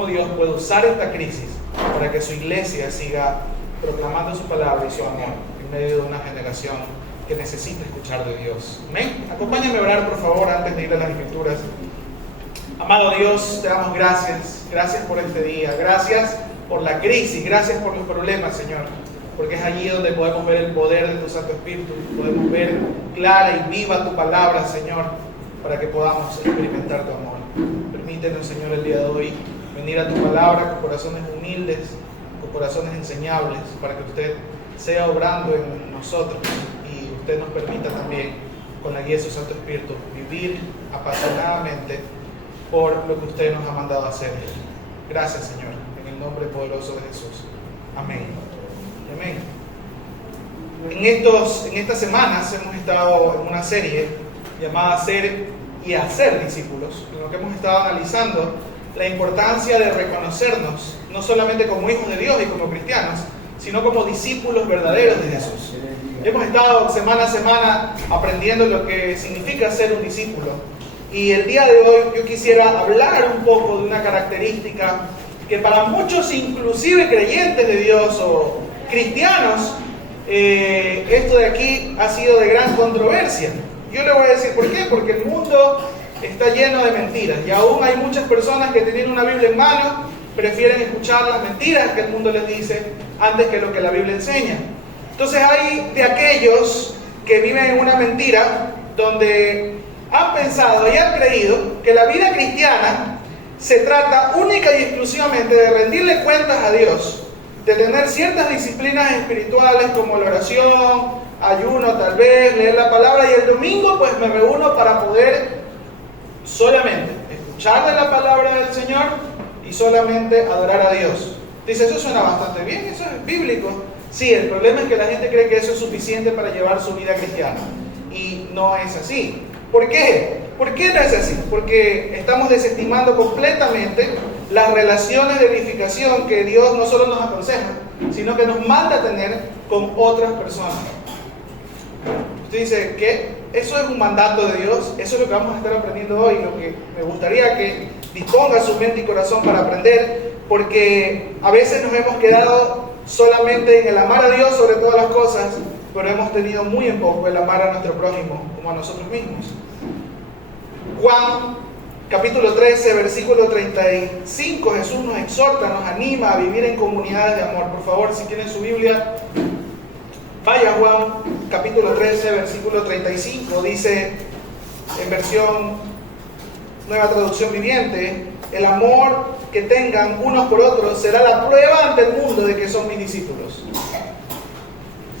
cómo Dios puede usar esta crisis para que su iglesia siga proclamando su palabra y su amor en medio de una generación que necesita escuchar de Dios. Amén. Acompáñame a orar, por favor, antes de ir a las Escrituras. Amado Dios, te damos gracias. Gracias por este día. Gracias por la crisis. Gracias por los problemas, Señor. Porque es allí donde podemos ver el poder de tu Santo Espíritu. Podemos ver clara y viva tu palabra, Señor, para que podamos experimentar tu amor. Permítenos, Señor, el día de hoy venir a tu palabra con corazones humildes, con corazones enseñables, para que usted sea obrando en nosotros y usted nos permita también, con la guía de su Santo Espíritu, vivir apasionadamente por lo que usted nos ha mandado a hacer. Gracias, Señor, en el nombre poderoso de Jesús. Amén. Amén. En estas semanas hemos estado en una serie llamada Ser y Hacer Discípulos, en lo que hemos estado analizando la importancia de reconocernos no solamente como hijos de Dios y como cristianos, sino como discípulos verdaderos de Jesús. Hemos estado semana a semana aprendiendo lo que significa ser un discípulo, y el día de hoy yo quisiera hablar un poco de una característica que para muchos, inclusive creyentes de Dios o cristianos, esto de aquí ha sido de gran controversia. Yo le voy a decir por qué. Porque el mundo está lleno de mentiras y aún hay muchas personas que teniendo una Biblia en mano prefieren escuchar las mentiras que el mundo les dice antes que lo que la Biblia enseña. Entonces hay de aquellos que viven en una mentira donde han pensado y han creído que la vida cristiana se trata única y exclusivamente de rendirle cuentas a Dios, de tener ciertas disciplinas espirituales como la oración, ayuno tal vez, leer la palabra, y el domingo pues me reúno para poder solamente escuchar de la palabra del Señor y solamente adorar a Dios. Dice, eso suena bastante bien, eso es bíblico. Sí, el problema es que la gente cree que eso es suficiente para llevar su vida cristiana, y no es así. ¿Por qué? ¿Por qué no es así? Porque estamos desestimando completamente las relaciones de edificación que Dios no solo nos aconseja, sino que nos manda a tener con otras personas. Usted dice, ¿qué? Eso es un mandato de Dios. Eso es lo que vamos a estar aprendiendo hoy, lo que me gustaría que disponga su mente y corazón para aprender, porque a veces nos hemos quedado solamente en el amar a Dios sobre todas las cosas, pero hemos tenido muy en poco el amar a nuestro prójimo como a nosotros mismos. Juan capítulo 13, versículo 35, Jesús nos exhorta, nos anima a vivir en comunidades de amor. Por favor, si tienen su Biblia, vaya a Juan capítulo 13, versículo 35, dice en versión Nueva Traducción Viviente: el amor que tengan unos por otros será la prueba ante el mundo de que son mis discípulos.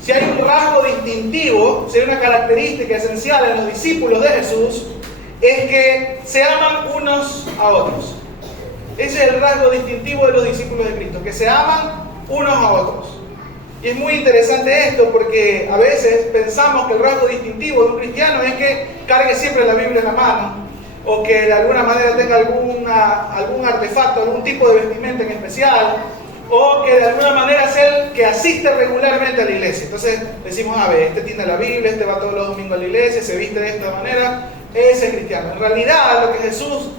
Si hay un rasgo distintivo, si hay una característica esencial en los discípulos de Jesús, es que se aman unos a otros. Ese es el rasgo distintivo de los discípulos de Cristo, que se aman unos a otros. Y es muy interesante esto, porque a veces pensamos que el rasgo distintivo de un cristiano es que cargue siempre la Biblia en la mano, o que de alguna manera tenga algún artefacto, algún tipo de vestimenta en especial, o que de alguna manera es el que asiste regularmente a la iglesia. Entonces decimos, a ver, este tiene la Biblia, este va todos los domingos a la iglesia, se viste de esta manera, ese es cristiano. En realidad lo que Jesús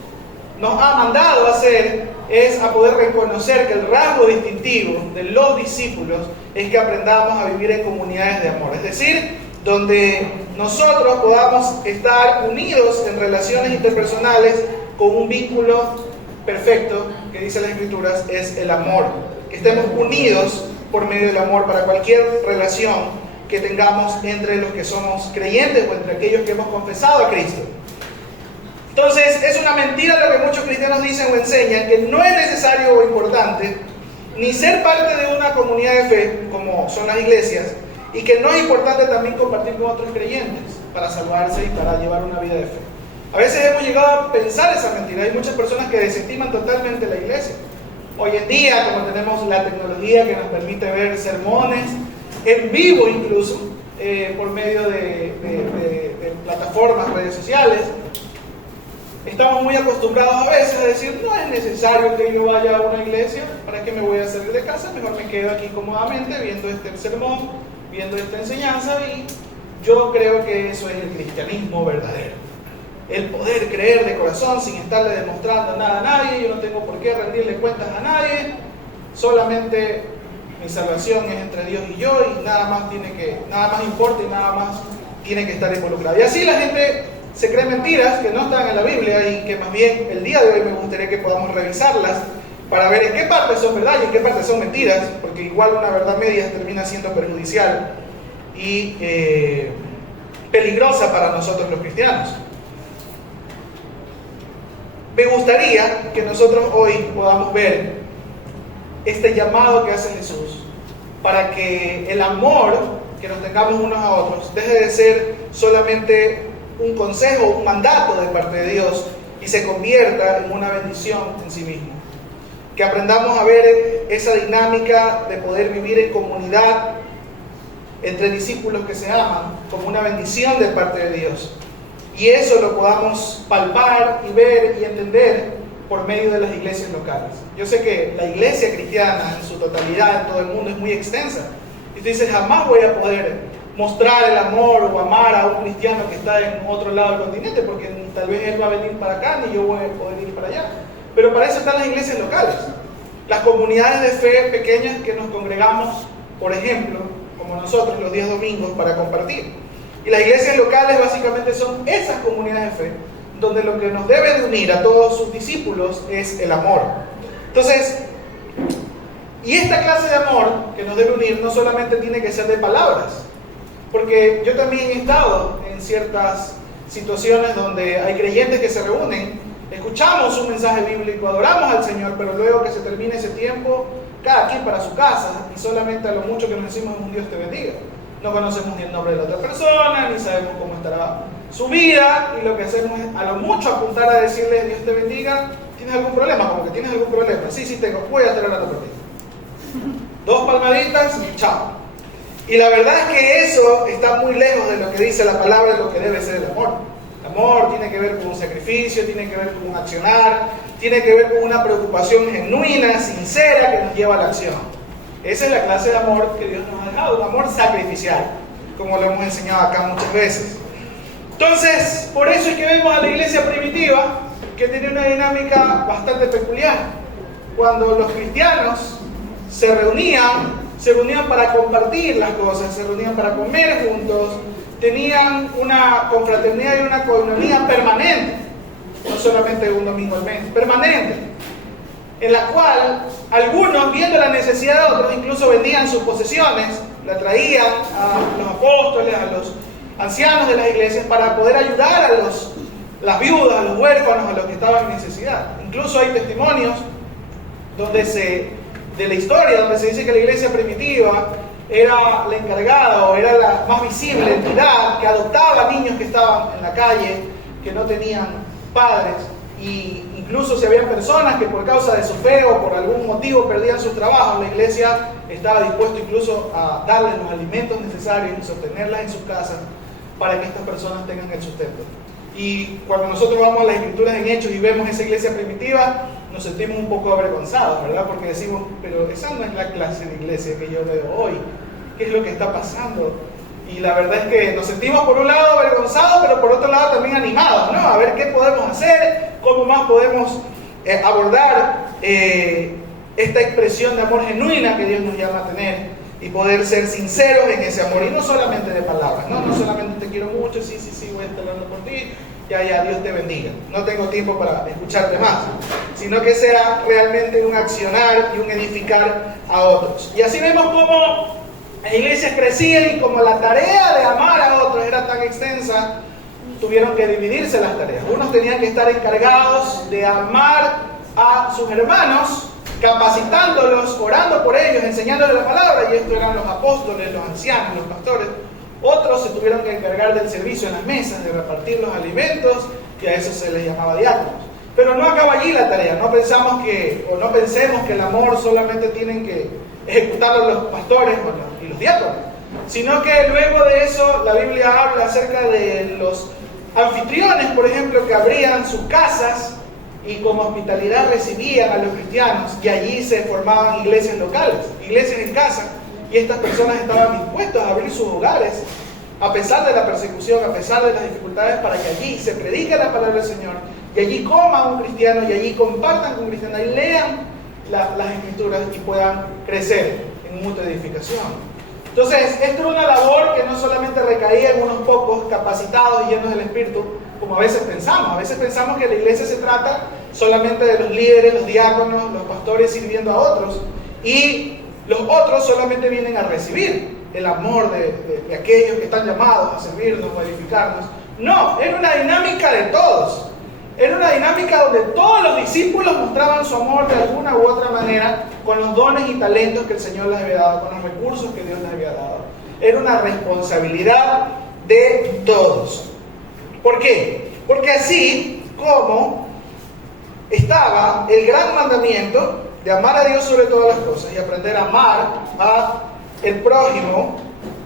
nos ha mandado a hacer es a poder reconocer que el rasgo distintivo de los discípulos es que aprendamos a vivir en comunidades de amor, es decir, donde nosotros podamos estar unidos en relaciones interpersonales con un vínculo perfecto que dice las Escrituras es el amor, que estemos unidos por medio del amor para cualquier relación que tengamos entre los que somos creyentes o entre aquellos que hemos confesado a Cristo. Entonces es una mentira lo que muchos cristianos dicen o enseñan, que no es necesario o importante ni ser parte de una comunidad de fe como son las iglesias, y que no es importante también compartir con otros creyentes para salvarse y para llevar una vida de fe. A veces hemos llegado a pensar esa mentira. Hay muchas personas que desestiman totalmente la iglesia. Hoy en día, como tenemos la tecnología que nos permite ver sermones en vivo incluso, por medio de plataformas, redes sociales, estamos muy acostumbrados a veces a decir, no es necesario que yo vaya a una iglesia, ¿para qué me voy a salir de casa? Mejor me quedo aquí cómodamente viendo este sermón, viendo esta enseñanza, y yo creo que eso es el cristianismo verdadero. el poder creer de corazón sin estarle demostrando nada a nadie. Yo no tengo por qué rendirle cuentas a nadie. Solamente mi salvación es entre Dios y yo, y nada más importa y nada más tiene que estar involucrado. Y así la gente se cree mentiras que no están en la Biblia, y que más bien el día de hoy me gustaría que podamos revisarlas para ver en qué parte son verdad y en qué parte son mentiras, porque igual una verdad media termina siendo perjudicial y peligrosa para nosotros los cristianos. Me gustaría que nosotros hoy podamos ver este llamado que hace Jesús para que el amor que nos tengamos unos a otros deje de ser solamente un consejo, un mandato de parte de Dios, y se convierta en una bendición en sí mismo. Que aprendamos a ver esa dinámica de poder vivir en comunidad entre discípulos que se aman como una bendición de parte de Dios. Y eso lo podamos palpar y ver y entender por medio de las iglesias locales. Yo sé que la iglesia cristiana en su totalidad en todo el mundo es muy extensa. Y tú dices, jamás voy a poder mostrar el amor o amar a un cristiano que está en otro lado del continente, porque tal vez él va a venir para acá ni yo voy a poder ir para allá. Pero para eso están las iglesias locales, las comunidades de fe pequeñas que nos congregamos, por ejemplo, como nosotros los días domingos, para compartir. Y las iglesias locales básicamente son esas comunidades de fe donde lo que nos debe de unir a todos sus discípulos es el amor. Entonces, y esta clase de amor que nos debe unir no solamente tiene que ser de palabras, porque yo también he estado en ciertas situaciones donde hay creyentes que se reúnen, escuchamos un mensaje bíblico, adoramos al Señor, pero luego que se termine ese tiempo, cada quien para su casa, y solamente a lo mucho que nos decimos es un Dios te bendiga. No conocemos ni el nombre de la otra persona, ni sabemos cómo estará su vida, y lo que hacemos es a lo mucho apuntar a decirle Dios te bendiga. ¿Tienes algún problema? Como que tienes algún problema. Sí, tengo, voy a estar hablando por ti. 2 palmaditas y chao. Y la verdad es que eso está muy lejos de lo que dice la palabra, de lo que debe ser el amor. El amor tiene que ver con un sacrificio, tiene que ver con un accionar, tiene que ver con una preocupación genuina, sincera, que nos lleva a la acción. Esa es la clase de amor que Dios nos ha dejado, un amor sacrificial, como lo hemos enseñado acá muchas veces. Entonces, por eso es que vemos a la iglesia primitiva, que tiene una dinámica bastante peculiar. Cuando los cristianos se reunían para compartir las cosas, se reunían para comer juntos, tenían una confraternidad y una coinonía permanente, no solamente un domingo al mes, permanente, en la cual algunos, viendo la necesidad de otros, incluso vendían sus posesiones, la traían a los apóstoles, a los ancianos de las iglesias, para poder ayudar a las viudas, a los huérfanos, a los que estaban en necesidad. Incluso hay testimonios de la historia donde se dice que la iglesia primitiva era la encargada o era la más visible entidad que adoptaba niños que estaban en la calle, que no tenían padres, y incluso si había personas que por causa de su fe o por algún motivo perdían sus trabajos, la iglesia estaba dispuesta incluso a darles los alimentos necesarios y sostenerlas en sus casas para que estas personas tengan el sustento. Y cuando nosotros vamos a las escrituras en Hechos y vemos esa iglesia primitiva, nos sentimos un poco avergonzados, ¿verdad? Porque decimos, pero esa no es la clase de iglesia que yo veo hoy. ¿Qué es lo que está pasando? Y la verdad es que nos sentimos por un lado avergonzados, pero por otro lado también animados, ¿no? A ver qué podemos hacer, cómo más podemos abordar esta expresión de amor genuina que Dios nos llama a tener, y poder ser sinceros en ese amor, y no solamente de palabras, no solamente te quiero mucho, sí, voy a estar hablando por ti, ya, Dios te bendiga, no tengo tiempo para escucharte más, sino que sea realmente un accionar y un edificar a otros. Y así vemos cómo las iglesias crecían, y como la tarea de amar a otros era tan extensa, tuvieron que dividirse las tareas. Unos tenían que estar encargados de amar a sus hermanos, capacitándolos, orando por ellos, enseñándoles la palabra, y esto eran los apóstoles, los ancianos, los pastores. Otros se tuvieron que encargar del servicio en las mesas, de repartir los alimentos, y a eso se les llamaba diáconos. Pero no acaba allí la tarea. No pensemos que el amor solamente tienen que ejecutarlo los pastores y los diáconos, sino que luego de eso la Biblia habla acerca de los anfitriones, por ejemplo, que abrían sus casas y con hospitalidad recibían a los cristianos, y allí se formaban iglesias locales, iglesias en casa, y estas personas estaban dispuestas a abrir sus hogares a pesar de la persecución, a pesar de las dificultades, para que allí se predique la palabra del Señor, y allí coman un cristiano, y allí compartan con un cristiano, y lean las escrituras y puedan crecer en mutua edificación. Entonces, esto era una labor que no solamente recaía en unos pocos capacitados y llenos del Espíritu, como a veces pensamos. A veces pensamos que la iglesia se trata solamente de los líderes, los diáconos, los pastores sirviendo a otros, y los otros solamente vienen a recibir el amor de aquellos que están llamados a servirnos, a edificarnos. No, era una dinámica de todos. Era una dinámica donde todos los discípulos mostraban su amor de alguna u otra manera con los dones y talentos que el Señor les había dado, con los recursos que Dios les había dado. Era una responsabilidad de todos. ¿Por qué? Porque así como estaba el gran mandamiento de amar a Dios sobre todas las cosas y aprender a amar a el prójimo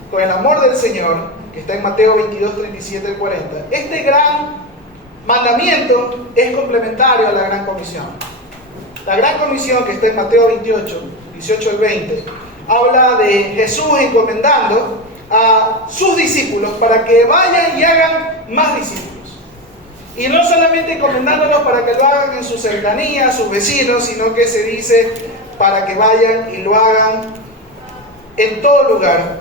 con el amor del Señor, que está en Mateo 22, 37 y 40. Este gran mandamiento es complementario a la Gran Comisión. La Gran Comisión, que está en Mateo 28, 18 al 20, habla de Jesús encomendando a sus discípulos para que vayan y hagan más discípulos. Y no solamente encomendándolos para que lo hagan en su cercanía, a sus vecinos, sino que se dice para que vayan y lo hagan en todo lugar.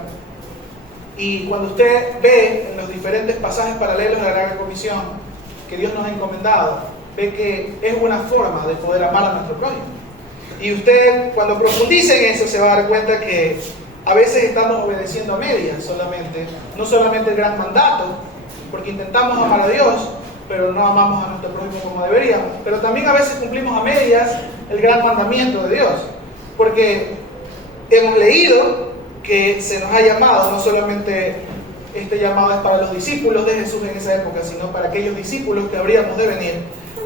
Y cuando usted ve en los diferentes pasajes paralelos de la Gran Comisión que Dios nos ha encomendado, ve que es una forma de poder amar a nuestro prójimo. Y usted, cuando profundice en eso, se va a dar cuenta que a veces estamos obedeciendo a medias solamente, no solamente el gran mandato, porque intentamos amar a Dios, pero no amamos a nuestro prójimo como deberíamos. Pero también a veces cumplimos a medias el gran mandamiento de Dios, porque hemos leído que se nos ha llamado, no solamente este llamado es para los discípulos de Jesús en esa época, sino para aquellos discípulos que habríamos de venir,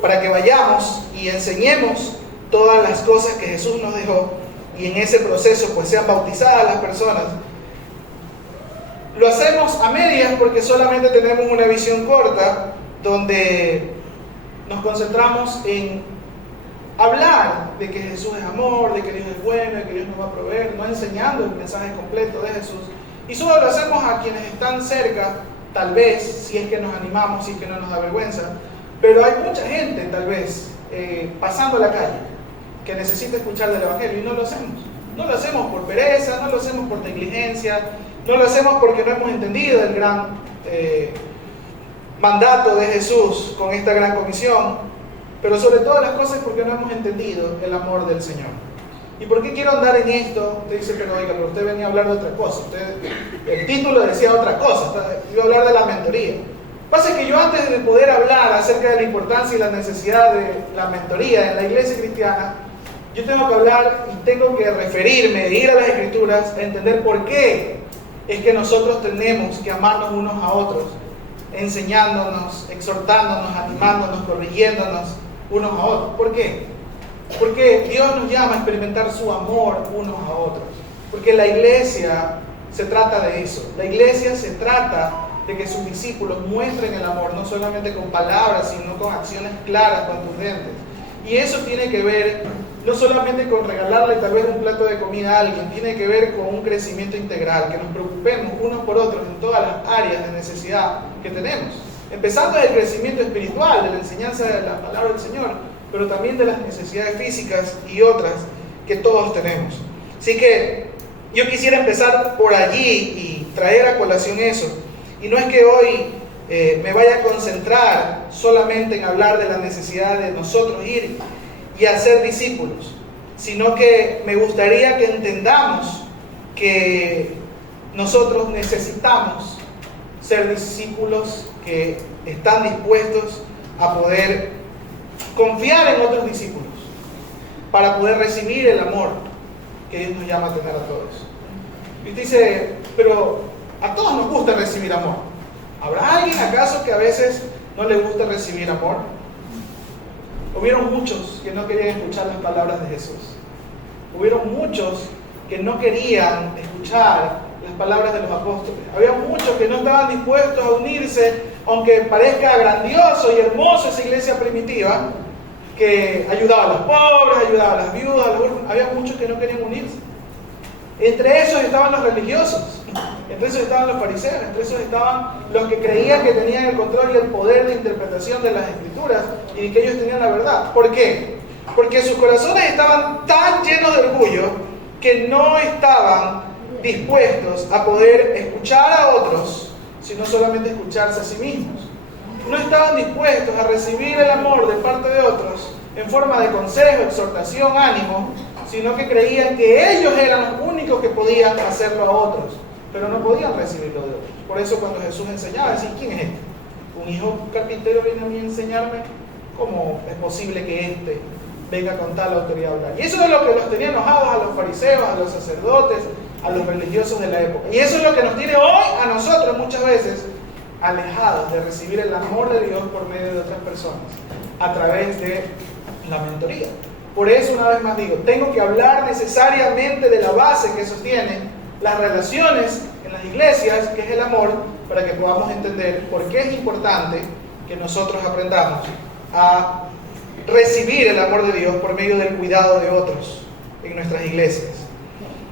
para que vayamos y enseñemos todas las cosas que Jesús nos dejó, y en ese proceso pues sean bautizadas las personas. Lo hacemos a medias porque solamente tenemos una visión corta, donde nos concentramos en hablar de que Jesús es amor, de que Dios es bueno, de que Dios nos va a proveer, no enseñando el mensaje completo de Jesús. Y solo lo hacemos a quienes están cerca, tal vez, si es que nos animamos, si es que no nos da vergüenza. Pero hay mucha gente, tal vez, pasando la calle, que necesita escuchar del Evangelio, y no lo hacemos. No lo hacemos por pereza, no lo hacemos por negligencia, no lo hacemos porque no hemos entendido el gran mandato de Jesús con esta gran comisión, pero sobre todas las cosas porque no hemos entendido el amor del Señor. ¿Y por qué quiero andar en esto? Usted dice, pero oiga, pero usted venía a hablar de otra cosa. El título decía otra cosa, iba a hablar de la mentoría. Pasa que yo, antes de poder hablar acerca de la importancia y la necesidad de la mentoría en la iglesia cristiana, yo tengo que hablar y tengo que referirme, ir a las Escrituras, a entender por qué es que nosotros tenemos que amarnos unos a otros, enseñándonos, exhortándonos, animándonos, corrigiéndonos unos a otros. ¿Por qué? Porque Dios nos llama a experimentar su amor unos a otros. Porque la iglesia se trata de eso. La iglesia se trata de que sus discípulos muestren el amor, no solamente con palabras, sino con acciones claras, contundentes. Y eso tiene que ver no solamente con regalarle tal vez un plato de comida a alguien, tiene que ver con un crecimiento integral, que nos preocupemos unos por otros en todas las áreas de necesidad que tenemos. Empezando desde el crecimiento espiritual, de la enseñanza de la palabra del Señor, pero también de las necesidades físicas y otras que todos tenemos. Así que yo quisiera empezar por allí y traer a colación eso. Y no es que hoy me vaya a concentrar solamente en hablar de la necesidad de nosotros ir y hacer discípulos, sino que me gustaría que entendamos que nosotros necesitamos ser discípulos que están dispuestos a poder confiar en otros discípulos para poder recibir el amor que Dios nos llama a tener a todos. Y usted dice, pero a todos nos gusta recibir amor. ¿Habrá alguien acaso que a veces no le gusta recibir amor? Hubieron muchos que no querían escuchar las palabras de Jesús. Hubieron muchos que no querían escuchar las palabras de los apóstoles. Había muchos que no estaban dispuestos a unirse, aunque parezca grandioso y hermoso esa iglesia primitiva, que ayudaba a los pobres, ayudaba a las viudas, a los huérfanos. Había muchos que no querían unirse. Entre esos estaban los religiosos. Entre esos estaban los fariseos, entre esos estaban los que creían que tenían el control y el poder de interpretación de las escrituras y que ellos tenían la verdad. ¿Por qué? Porque sus corazones estaban tan llenos de orgullo que no estaban dispuestos a poder escuchar a otros, sino solamente escucharse a sí mismos. No estaban dispuestos a recibir el amor de parte de otros en forma de consejo, exhortación, ánimo, sino que creían que ellos eran los únicos que podían hacerlo a otros, pero no podían recibirlo de otros. Por eso cuando Jesús enseñaba, decía, ¿quién es este? ¿Un hijo carpintero viene a mí a enseñarme? ¿Cómo es posible que este venga con tal autoridad a hablar? Y eso es lo que los tenía enojados a los fariseos, a los sacerdotes, a los religiosos de la época. Y eso es lo que nos tiene hoy a nosotros muchas veces alejados de recibir el amor de Dios por medio de otras personas, a través de la mentoría. Por eso, una vez más digo, tengo que hablar necesariamente de la base que sostiene las relaciones en las iglesias, que es el amor, para que podamos entender por qué es importante que nosotros aprendamos a recibir el amor de Dios por medio del cuidado de otros en nuestras iglesias.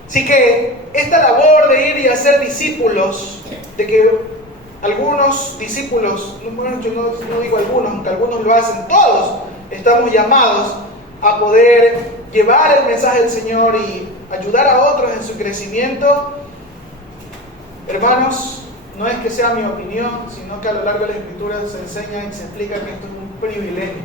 Así que esta labor de ir y hacer discípulos, de que algunos discípulos, bueno, yo no digo algunos, aunque algunos lo hacen, todos estamos llamados a poder llevar el mensaje del Señor y ayudar a otros en su crecimiento. Hermanos, no es que sea mi opinión, sino que a lo largo de las Escrituras se enseña y se explica que esto es un privilegio.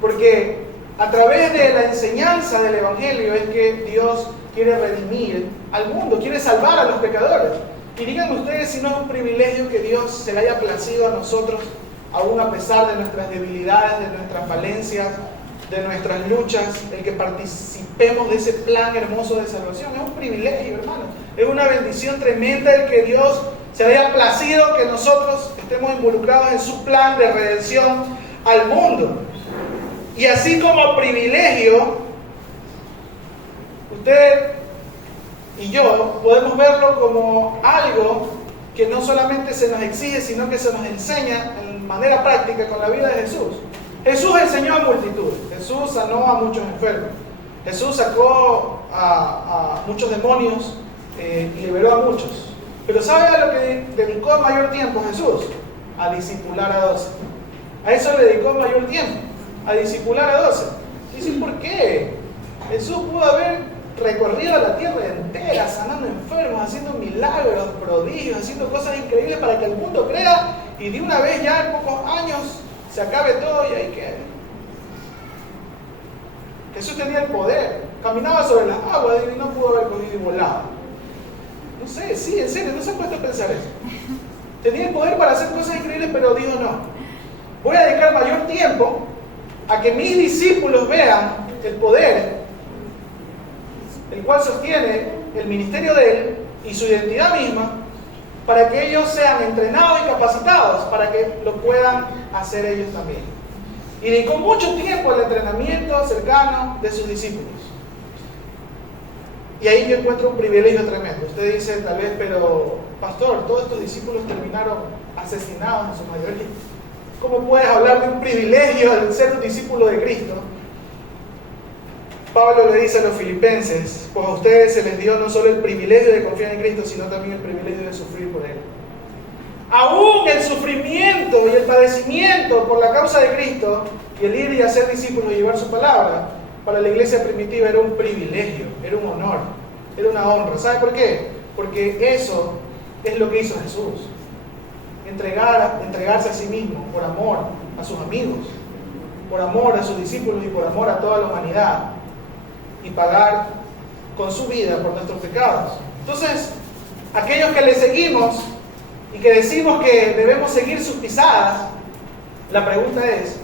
Porque a través de la enseñanza del Evangelio es que Dios quiere redimir al mundo, quiere salvar a los pecadores. Y digan ustedes si no es un privilegio que Dios se le haya placido a nosotros, aún a pesar de nuestras debilidades, de nuestras falencias, de nuestras luchas, el que participemos de ese plan hermoso de salvación. Es un privilegio, hermano. Es una bendición tremenda el que Dios se haya placido que nosotros estemos involucrados en su plan de redención al mundo. Y así como privilegio, usted y yo podemos verlo como algo que no solamente se nos exige, sino que se nos enseña en manera práctica con la vida de Jesús. Jesús enseñó a multitud, Jesús sanó a muchos enfermos, Jesús sacó a muchos demonios y liberó a muchos. Pero ¿sabe a lo que dedicó mayor tiempo Jesús? A discipular a 12. A eso le dedicó mayor tiempo, a discipular a 12. Dicen, ¿por qué? Jesús pudo haber recorrido la tierra entera, sanando enfermos, haciendo milagros, prodigios, haciendo cosas increíbles para que el mundo crea y de una vez ya en pocos años se acabe todo y ahí quede. Jesús tenía el poder, caminaba sobre las aguas y no pudo haber cogido y volado. No sé, sí, en serio, no se han puesto a pensar eso. Tenía el poder para hacer cosas increíbles, pero dijo no. Voy a dedicar mayor tiempo a que mis discípulos vean el poder, el cual sostiene el ministerio de Él y su identidad misma, para que ellos sean entrenados y capacitados para que lo puedan hacer ellos también. Y dedicó mucho tiempo al entrenamiento cercano de sus discípulos. Y ahí yo encuentro un privilegio tremendo. Usted dice tal vez, pero pastor, todos estos discípulos terminaron asesinados en su mayoría. ¿Cómo puedes hablar de un privilegio al ser un discípulo de Cristo? Pablo le dice a los filipenses, pues a ustedes se les dio no solo el privilegio de confiar en Cristo, sino también el privilegio de sufrir por Él. Aún el sufrimiento y el padecimiento por la causa de Cristo y el ir y hacer discípulos y llevar su palabra, para la iglesia primitiva era un privilegio, era un honor, era una honra. ¿Sabe por qué? Porque eso es lo que hizo Jesús. Entregarse a sí mismo por amor a sus amigos, por amor a sus discípulos y por amor a toda la humanidad, y pagar con su vida por nuestros pecados. Entonces, aquellos que le seguimos y que decimos que debemos seguir sus pisadas, la pregunta es,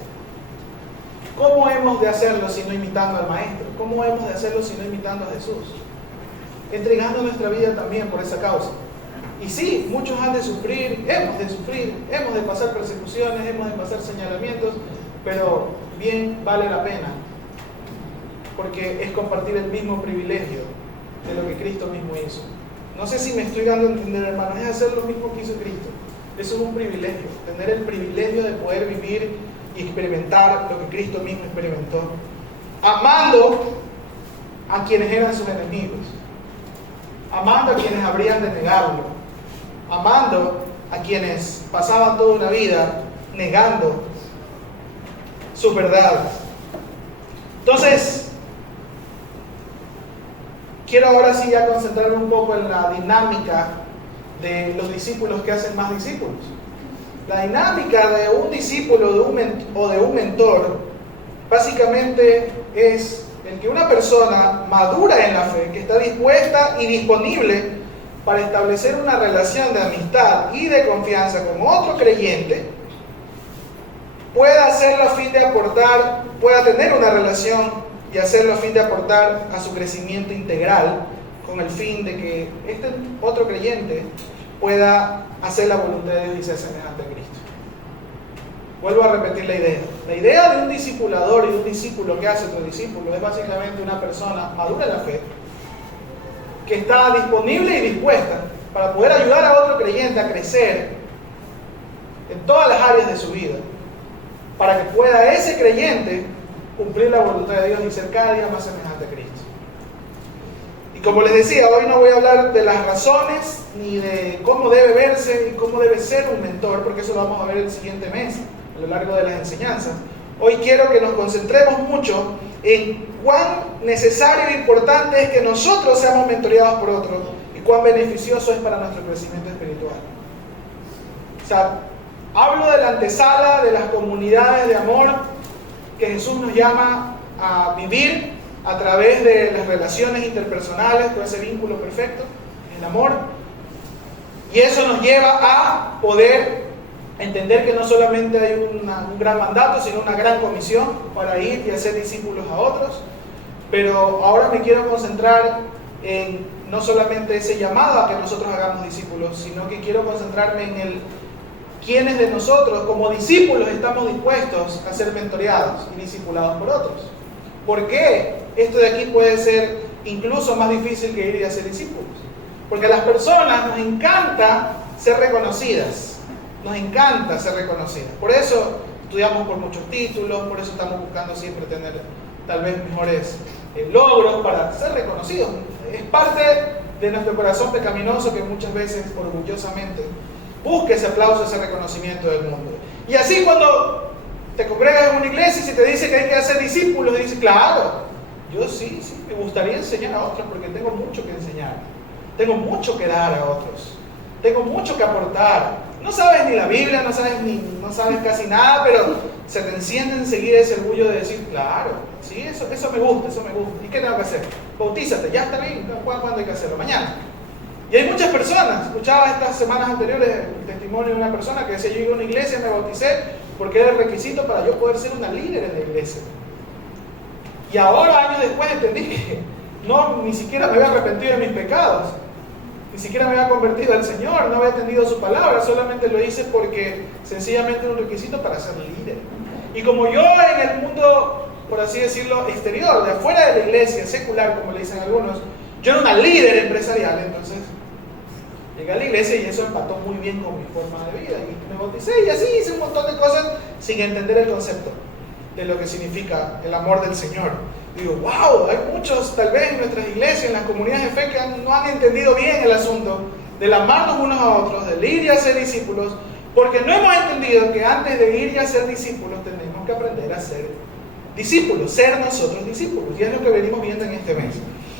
¿cómo hemos de hacerlo si no imitando al Maestro? ¿Cómo hemos de hacerlo si no imitando a Jesús? Entregando nuestra vida también por esa causa. Y sí, muchos han de sufrir, hemos de pasar persecuciones, hemos de pasar señalamientos, pero bien vale la pena, porque es compartir el mismo privilegio de lo que Cristo mismo hizo. No sé si me estoy dando a entender, hermanos, es hacer lo mismo que hizo Cristo. Eso es un privilegio, tener el privilegio de poder vivir y experimentar lo que Cristo mismo experimentó, amando a quienes eran sus enemigos, amando a quienes habrían de negarlo, amando a quienes pasaban toda una vida negando sus verdades. Entonces, quiero ahora sí ya concentrarme un poco en la dinámica de los discípulos que hacen más discípulos. La dinámica de un discípulo o de un mentor básicamente es el que una persona madura en la fe, que está dispuesta y disponible para establecer una relación de amistad y de confianza con otro creyente, pueda hacerlo a fin de aportar, pueda tener una relación y hacerlo a fin de aportar a su crecimiento integral, con el fin de que este otro creyente pueda hacer la voluntad de Dios y ser semejante a Cristo. Vuelvo a repetir la idea. La idea de un discipulador y de un discípulo que hace otro discípulo es básicamente una persona madura en la fe, que está disponible y dispuesta para poder ayudar a otro creyente a crecer en todas las áreas de su vida, para que pueda ese creyente cumplir la voluntad de Dios y ser cada día más semejante a Cristo. Y como les decía, hoy no voy a hablar de las razones ni de cómo debe verse y cómo debe ser un mentor, porque eso lo vamos a ver el siguiente mes, a lo largo de las enseñanzas. Hoy quiero que nos concentremos mucho en cuán necesario e importante es que nosotros seamos mentoreados por otros y cuán beneficioso es para nuestro crecimiento espiritual. O sea, hablo de la antesala de las comunidades de amor que Jesús nos llama a vivir a través de las relaciones interpersonales, con ese vínculo perfecto, el amor. Y eso nos lleva a poder entender que no solamente hay un gran mandato, sino una gran comisión para ir y hacer discípulos a otros. Pero ahora me quiero concentrar en no solamente ese llamado a que nosotros hagamos discípulos, sino que quiero concentrarme en el quiénes de nosotros como discípulos estamos dispuestos a ser mentoreados y discipulados por otros. ¿Por qué esto de aquí puede ser incluso más difícil que ir y hacer discípulos? Porque a las personas nos encanta ser reconocidas. Nos encanta ser reconocidas. Por eso estudiamos por muchos títulos, por eso estamos buscando siempre tener tal vez mejores logros para ser reconocidos. Es parte de nuestro corazón pecaminoso que muchas veces orgullosamente busca ese aplauso, ese reconocimiento del mundo. Y así cuando te congregas en una iglesia y se te dice que hay que hacer discípulos, dices, claro, yo sí, me gustaría enseñar a otros porque tengo mucho que enseñar. Tengo mucho que dar a otros. Tengo mucho que aportar. No sabes ni la Biblia, no sabes casi nada, pero se te enciende enseguida ese orgullo de decir, claro, sí, eso me gusta. ¿Y qué tengo que hacer? Bautízate, ya está bien. ¿Cuándo hay que hacerlo? Mañana. Y hay muchas personas, escuchaba estas semanas anteriores el testimonio de una persona que decía, yo iba a una iglesia y me bauticé porque era el requisito para yo poder ser una líder en la iglesia. Y ahora, años después, entendí que ni siquiera me había arrepentido de mis pecados, ni siquiera me había convertido al Señor, no había atendido su palabra, solamente lo hice porque sencillamente era un requisito para ser líder. Y como yo en el mundo, por así decirlo, exterior, de afuera de la iglesia, secular, como le dicen algunos, yo era una líder empresarial, entonces llegué a la iglesia y eso empató muy bien con mi forma de vida. Y me bauticé y así hice un montón de cosas sin entender el concepto de lo que significa el amor del Señor. Digo, wow, hay muchos tal vez en nuestras iglesias, en las comunidades de fe que no han entendido bien el asunto del amarnos unos a otros, del ir y hacer discípulos, porque no hemos entendido que antes de ir y hacer discípulos tenemos que aprender a ser discípulos, ser nosotros discípulos. Y es lo que venimos viendo en este mes.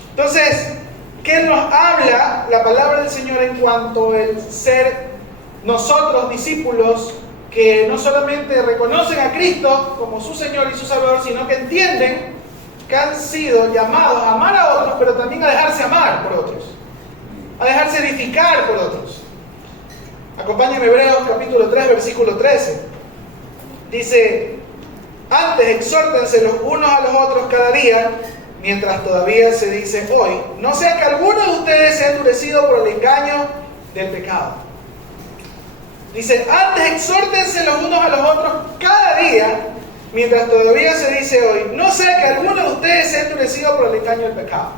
Entonces, ¿qué nos habla la palabra del Señor en cuanto al ser nosotros discípulos que no solamente reconocen a Cristo como su Señor y su Salvador, sino que entienden que han sido llamados a amar a otros, pero también a dejarse amar por otros, a dejarse edificar por otros? Acompáñenme, Hebreos capítulo 3, versículo 13. Dice, antes exhórtense los unos a los otros cada día, mientras todavía se dice hoy, no sea que alguno de ustedes sea endurecido por el engaño del pecado. Dice, antes exhórtense los unos a los otros cada día, mientras todavía se dice hoy, no sea que alguno de ustedes sea endurecido por el engaño del pecado.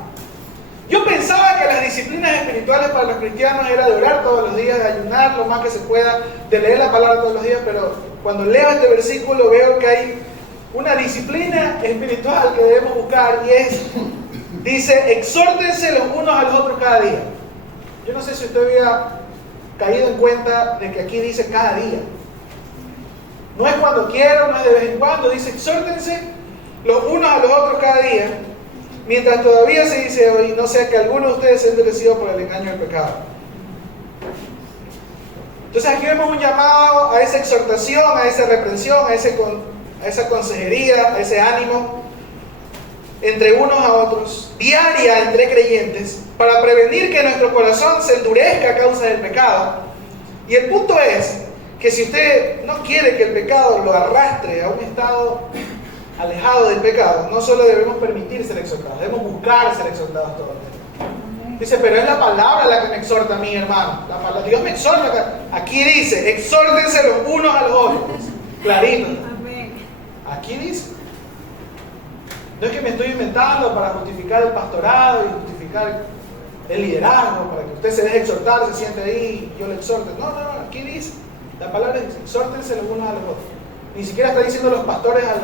Yo pensaba que las disciplinas espirituales para los cristianos era de orar todos los días, de ayunar lo más que se pueda, de leer la palabra todos los días, pero cuando leo este versículo veo que hay una disciplina espiritual que debemos buscar dice, exhórtense los unos a los otros cada día. Yo no sé si usted había caído en cuenta de que aquí dice cada día. No es cuando quiero, no es de vez en cuando, dice exhórtense los unos a los otros cada día, mientras todavía se dice hoy, no sea que alguno de ustedes sea endurecido por el engaño del pecado. Entonces aquí vemos un llamado a esa exhortación, a esa reprensión, a esa consejería, a ese ánimo entre unos a otros, diaria entre creyentes, para prevenir que nuestro corazón se endurezca a causa del pecado. Y el punto es que si usted no quiere que el pecado lo arrastre a un estado alejado del pecado, no solo debemos permitir ser exhortados, debemos buscar ser exhortados todos los días. Dice, pero es la palabra la que me exhorta a mí, hermano. La palabra, Dios me exhorta. Aquí dice, exhórtense los unos a los otros. Clarito. Aquí dice. No es que me estoy inventando para justificar el pastorado y justificar el liderazgo, para que usted se deje exhortar, se siente ahí y yo le exhorte. No, aquí dice. La palabra dice, exhórtense los unos a los otros. Ni siquiera está diciendo los pastores a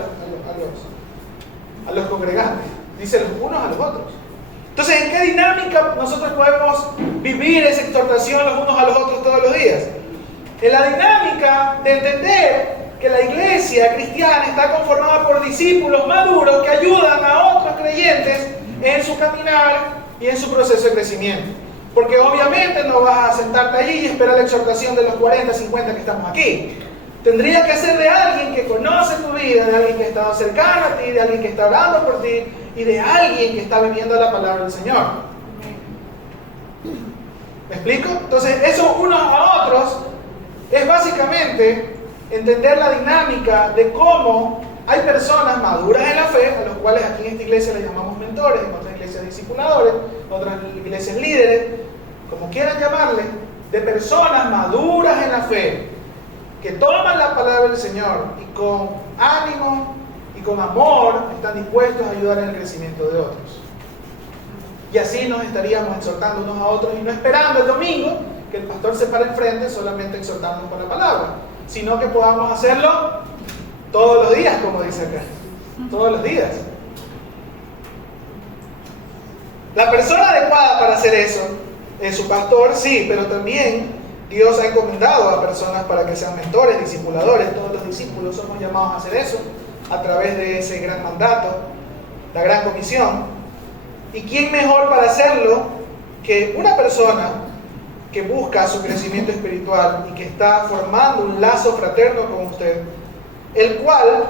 los congregantes. Dice los unos a los otros. Entonces, ¿en qué dinámica nosotros podemos vivir esa exhortación los unos a los otros todos los días? En la dinámica de entender que la iglesia cristiana está conformada por discípulos maduros que ayudan a otros creyentes en su caminar y en su proceso de crecimiento. Porque obviamente no vas a sentarte allí y esperar la exhortación de los 40, 50 que estamos aquí. Tendría que ser de alguien que conoce tu vida, de alguien que ha estado cercano a ti, de alguien que está orando por ti y de alguien que está viviendo la palabra del Señor. ¿Me explico? Entonces, eso unos a otros es básicamente entender la dinámica de cómo hay personas maduras en la fe, a los cuales aquí en esta iglesia les llamamos mentores, en otras iglesias discipuladores, otras iglesias líderes, como quieran llamarle, de personas maduras en la fe, que toman la palabra del Señor y con ánimo y con amor están dispuestos a ayudar en el crecimiento de otros. Y así nos estaríamos exhortando unos a otros y no esperando el domingo que el pastor se pare enfrente solamente exhortándonos con la palabra, sino que podamos hacerlo todos los días, como dice acá. Todos los días. La persona adecuada para hacer eso es su pastor, sí, pero también Dios ha encomendado a personas para que sean mentores, discipuladores. Todos los discípulos somos llamados a hacer eso a través de ese gran mandato, la gran comisión. ¿Y quién mejor para hacerlo que una persona que busca su crecimiento espiritual y que está formando un lazo fraterno con usted, el cual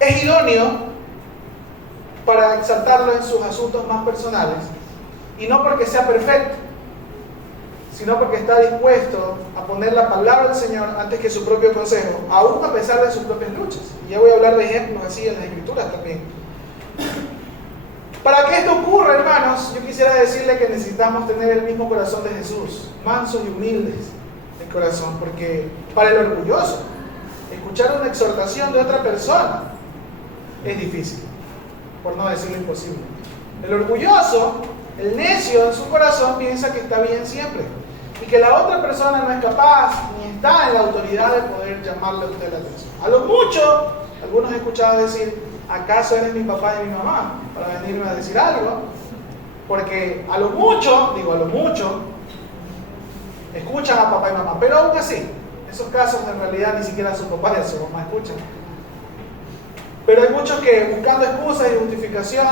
es idóneo para exaltarlo en sus asuntos más personales, y no porque sea perfecto, sino porque está dispuesto a poner la palabra del Señor antes que su propio consejo, aún a pesar de sus propias luchas. Y ya voy a hablar de ejemplos así en las Escrituras también. Para que esto ocurra, hermanos, yo quisiera decirle que necesitamos tener el mismo corazón de Jesús, mansos y humildes de corazón, porque para el orgulloso, escuchar una exhortación de otra persona es difícil, por no decirlo imposible. El orgulloso, el necio en su corazón piensa que está bien siempre y que la otra persona no es capaz ni está en la autoridad de poder llamarle a usted la atención. A lo mucho, algunos he escuchado decir, ¿acaso eres mi papá y mi mamá para venirme a decir algo? Porque a lo mucho, escuchan a papá y mamá, pero aún así, en esos casos en realidad ni siquiera su papá y su mamá escuchan. Pero hay muchos que buscando excusas y justificación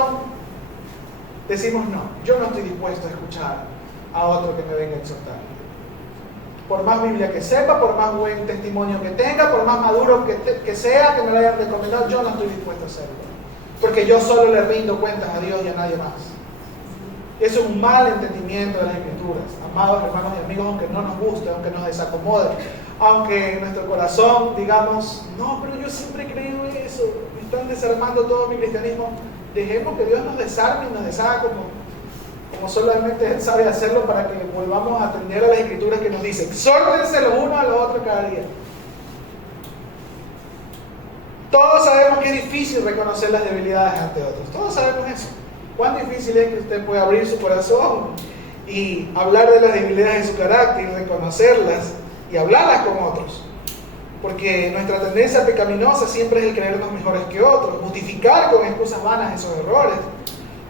decimos no, yo no estoy dispuesto a escuchar a otro que me venga a exhortar. Por más Biblia que sepa, por más buen testimonio que tenga, por más maduro que sea, que me lo hayan recomendado, yo no estoy dispuesto a hacerlo. Porque yo solo le rindo cuentas a Dios y a nadie más. Eso es un mal entendimiento de las Escrituras. Amados hermanos y amigos, aunque no nos guste, aunque nos desacomode, aunque en nuestro corazón digamos, no, pero yo siempre he creído eso, me están desarmando todo mi cristianismo, dejemos que Dios nos desarme y nos deshaga como solamente Él sabe hacerlo, para que volvamos a atender a las Escrituras que nos dice, exhórtense los unos a los otros cada día. Todos sabemos que es difícil reconocer las debilidades ante otros, todos sabemos eso. Cuán difícil es que usted pueda abrir su corazón y hablar de las debilidades de su carácter y reconocerlas y hablarlas con otros. Porque nuestra tendencia pecaminosa siempre es el creernos mejores que otros, justificar con excusas vanas esos errores.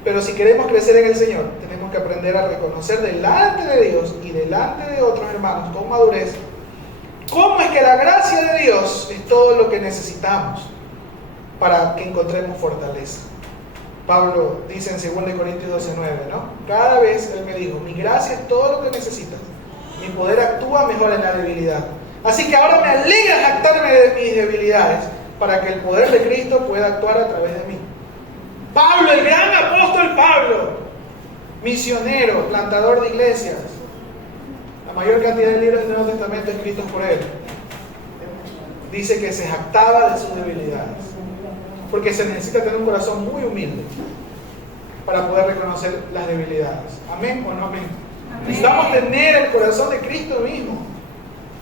Pero si queremos crecer en el Señor, tenemos tenemos que aprender a reconocer delante de Dios y delante de otros hermanos con madurez cómo es que la gracia de Dios es todo lo que necesitamos para que encontremos fortaleza. Pablo dice en 2 Corintios 12:9, ¿no? Cada vez él me dijo, mi gracia es todo lo que necesitas. Mi poder actúa mejor en la debilidad. Así que ahora me alegra jactarme de mis debilidades para que el poder de Cristo pueda actuar a través de mí. Pablo, el gran apóstol Pablo, misionero, plantador de iglesias, la mayor cantidad de libros del Nuevo Testamento escritos por él, dice que se jactaba de sus debilidades, porque se necesita tener un corazón muy humilde para poder reconocer las debilidades. ¿Amén o no amén? Amén. Necesitamos tener el corazón de Cristo mismo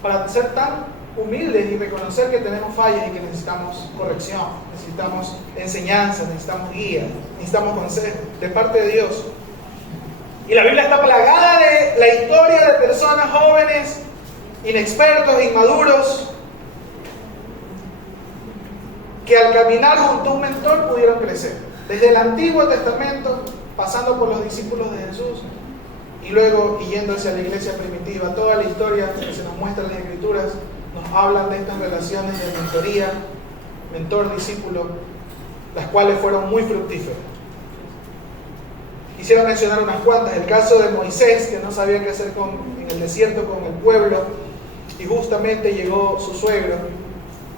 para ser tan humildes y reconocer que tenemos fallas y que necesitamos corrección, necesitamos enseñanza, necesitamos guía, necesitamos consejo de parte de Dios. Y la Biblia está plagada de la historia de personas jóvenes, inexpertos, inmaduros, que al caminar junto a un mentor pudieron crecer. Desde el Antiguo Testamento, pasando por los discípulos de Jesús, y luego yendo hacia la iglesia primitiva. Toda la historia que se nos muestra en las Escrituras nos hablan de estas relaciones de mentoría, mentor-discípulo, las cuales fueron muy fructíferas. Quisiera mencionar unas cuantas. El caso de Moisés, que no sabía qué hacer en el desierto con el pueblo, y justamente llegó su suegro.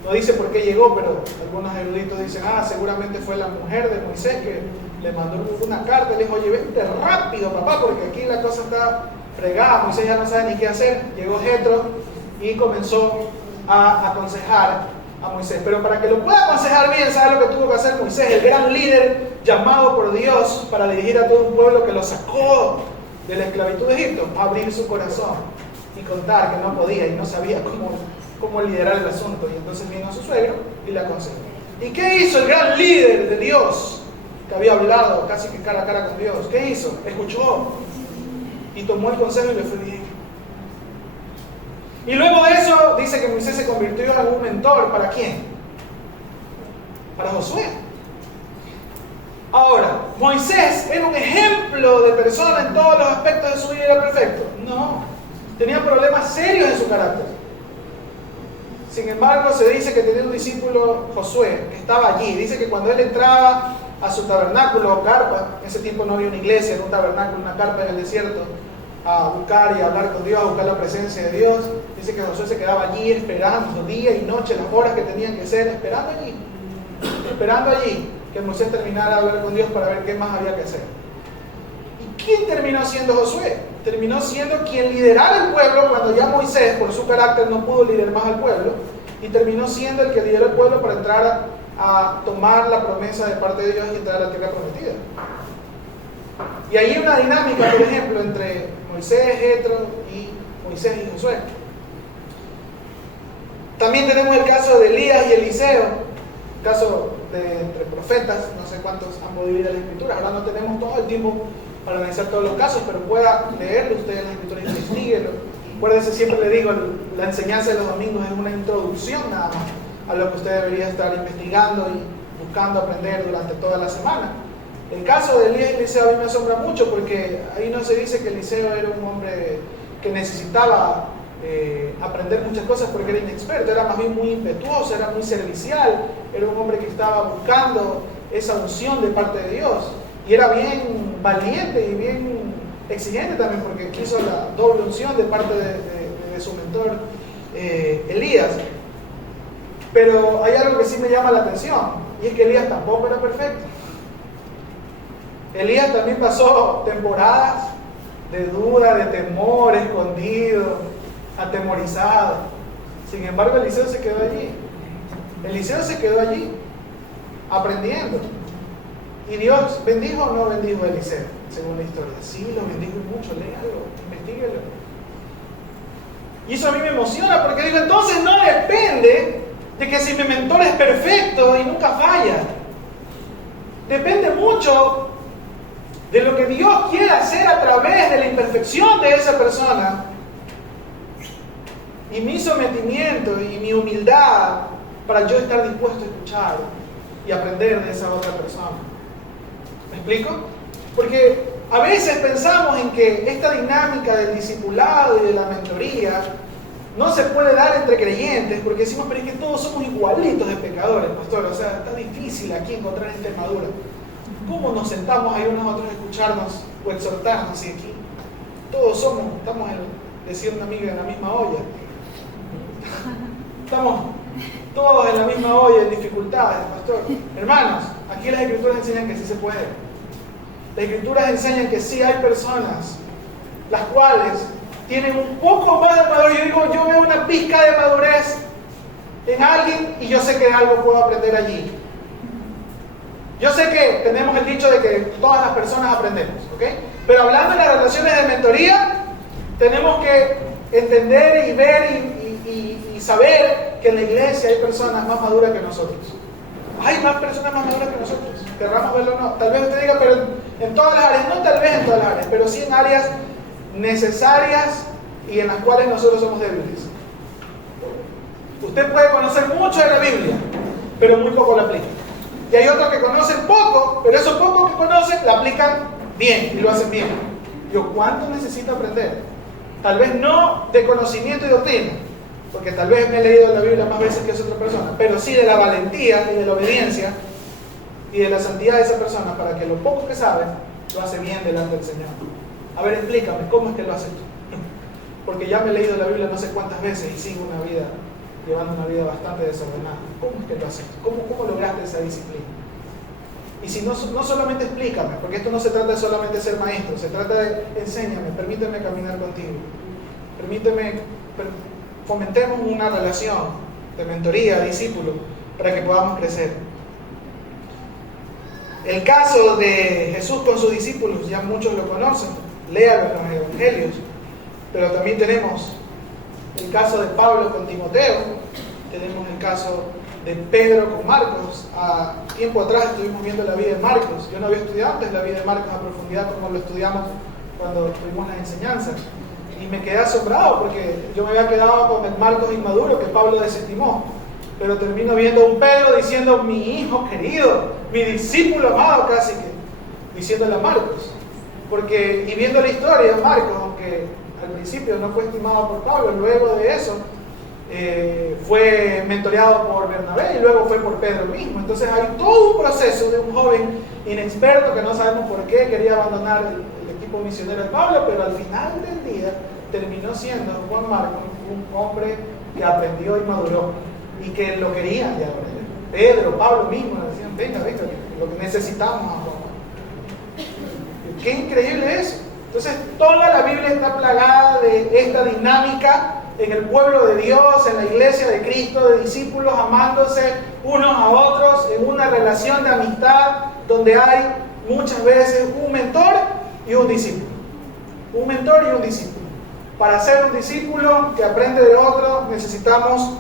No dice por qué llegó, pero algunos eruditos dicen, seguramente fue la mujer de Moisés que le mandó una carta y le dijo, oye, vente rápido, papá, porque aquí la cosa está fregada, Moisés ya no sabe ni qué hacer. Llegó Jetro y comenzó a aconsejar a Moisés. Pero para que lo pueda aconsejar bien, ¿sabe lo que tuvo que hacer Moisés? El gran líder llamado por Dios para dirigir a todo un pueblo que lo sacó de la esclavitud de Egipto, abrir su corazón y contar que no podía y no sabía cómo liderar el asunto. Y entonces vino su suegro y le aconsejó. ¿Y qué hizo el gran líder de Dios, que había hablado casi que cara a cara con Dios? ¿Qué hizo? Escuchó y tomó el consejo y le fue bien. Y luego de eso dice que Moisés se convirtió en un mentor. ¿Para quién? Para Josué. Ahora, ¿Moisés era un ejemplo de persona en todos los aspectos de su vida? ¿Era perfecto? No, tenía problemas serios en su carácter. Sin embargo, se dice que tenía un discípulo, Josué, que estaba allí. Dice que cuando él entraba a su tabernáculo o carpa, en ese tiempo no había una iglesia, era un tabernáculo, una carpa en el desierto, a buscar y a hablar con Dios, a buscar la presencia de Dios. Dice que Josué se quedaba allí esperando día y noche, las horas que tenían que ser, esperando allí que Moisés terminara de hablar con Dios para ver qué más había que hacer. ¿Y quién terminó siendo Josué? Terminó siendo quien liderara el pueblo cuando ya Moisés, por su carácter, no pudo liderar más al pueblo, y terminó siendo el que lideró el pueblo para entrar a tomar la promesa de parte de Dios y entrar a la tierra prometida. Y ahí hay una dinámica, por ejemplo, entre Moisés, Jetro y Moisés y Josué. También tenemos el caso de Elías y Eliseo, caso entre profetas, no sé cuántos han podido ir a la Escritura. Ahora no tenemos todo el tiempo para analizar todos los casos, pero pueda leerlo usted en la Escritura, investiguelo. Acuérdense, siempre le digo, la enseñanza de los domingos es una introducción nada más a lo que usted debería estar investigando y buscando aprender durante toda la semana. El caso de Elías y Eliseo a mí me asombra mucho, porque ahí no se dice que Eliseo era un hombre que necesitaba aprender muchas cosas porque era inexperto, era más bien muy impetuoso, era muy servicial, era un hombre que estaba buscando esa unción de parte de Dios, y era bien valiente y bien exigente también, porque quiso la doble unción de parte de su mentor Elías. Pero hay algo que sí me llama la atención, y es que Elías tampoco era perfecto. Elías también pasó temporadas de duda, de temor, escondido, atemorizado. Sin embargo, Eliseo se quedó allí. Eliseo se quedó allí, aprendiendo. ¿Y Dios bendijo o no bendijo a Eliseo? Según la historia. Sí, lo bendijo mucho. Léalo, investíguelo. Y eso a mí me emociona, porque digo, entonces no depende de que si mi mentor es perfecto y nunca falla. Depende mucho de lo que Dios quiere hacer a través de la imperfección de esa persona, y mi sometimiento y mi humildad para yo estar dispuesto a escuchar y aprender de esa otra persona. ¿Me explico? Porque a veces pensamos en que esta dinámica del discipulado y de la mentoría no se puede dar entre creyentes, porque decimos, pero es que todos somos igualitos de pecadores, pastor. O sea, está difícil aquí encontrar esta madura. ¿Cómo nos sentamos ahí unos a otros a escucharnos o exhortarnos? Y aquí todos estamos decía una amiga, en la misma olla. Estamos todos en la misma olla, en dificultades, pastor. Hermanos, aquí las Escrituras enseñan que sí se puede. Las Escrituras enseñan que sí hay personas las cuales tienen un poco más de madurez. Yo veo una pizca de madurez en alguien y yo sé que algo puedo aprender allí. Yo sé que tenemos el dicho de que todas las personas aprendemos, ¿ok? Pero hablando de las relaciones de mentoría, tenemos que entender y ver y saber que en la iglesia hay personas más maduras que nosotros. Hay más personas más maduras que nosotros. Querramos verlo o no. Tal vez usted diga, pero en todas las áreas, no tal vez en todas las áreas, pero sí en áreas necesarias y en las cuales nosotros somos débiles. Usted puede conocer mucho de la Biblia, pero muy poco la aplica. Y hay otros que conocen poco, pero eso poco que conocen la aplican bien y lo hacen bien. Yo, ¿cuánto necesito aprender? Tal vez no de conocimiento y doctrina, porque tal vez me he leído la Biblia más veces que esa otra persona, pero sí de la valentía y de la obediencia y de la santidad de esa persona, para que lo poco que sabe lo hace bien delante del Señor. A ver, explícame, ¿cómo es que lo haces tú? Porque ya me he leído la Biblia no sé cuántas veces y sigo llevando una vida bastante desordenada. ¿Cómo es que lo haces tú? ¿Cómo lograste esa disciplina? Y si no solamente explícame, porque esto no se trata de solamente ser maestro, se trata de enséñame, permíteme caminar contigo. Fomentemos una relación de mentoría, discípulo, para que podamos crecer. El caso de Jesús con sus discípulos, ya muchos lo conocen, léalo en los evangelios, pero también tenemos el caso de Pablo con Timoteo, tenemos el caso de Pedro con Marcos. A tiempo atrás estuvimos viendo la vida de Marcos. Yo no había estudiado antes la vida de Marcos a profundidad como lo estudiamos cuando tuvimos las enseñanzas. Y me quedé asombrado porque yo me había quedado con el Marcos inmaduro que Pablo desestimó. Pero termino viendo a un Pedro diciendo, mi hijo querido, mi discípulo amado, casi que, diciéndole a Marcos. Y viendo la historia de Marcos, aunque al principio no fue estimado por Pablo, luego de eso fue mentoreado por Bernabé y luego fue por Pedro mismo. Entonces hay todo un proceso de un joven inexperto que no sabemos por qué quería abandonar el equipo misionero de Pablo, pero al final del día terminó siendo Juan Marcos un hombre que aprendió y maduró y que lo quería ya. Pedro, Pablo mismo le decían, venga, lo que necesitamos a Juan. Qué increíble eso. Entonces toda la Biblia está plagada de esta dinámica en el pueblo de Dios, en la iglesia de Cristo, de discípulos amándose unos a otros en una relación de amistad donde hay muchas veces un mentor y un discípulo. Un mentor y un discípulo. Para ser un discípulo que aprende de otro necesitamos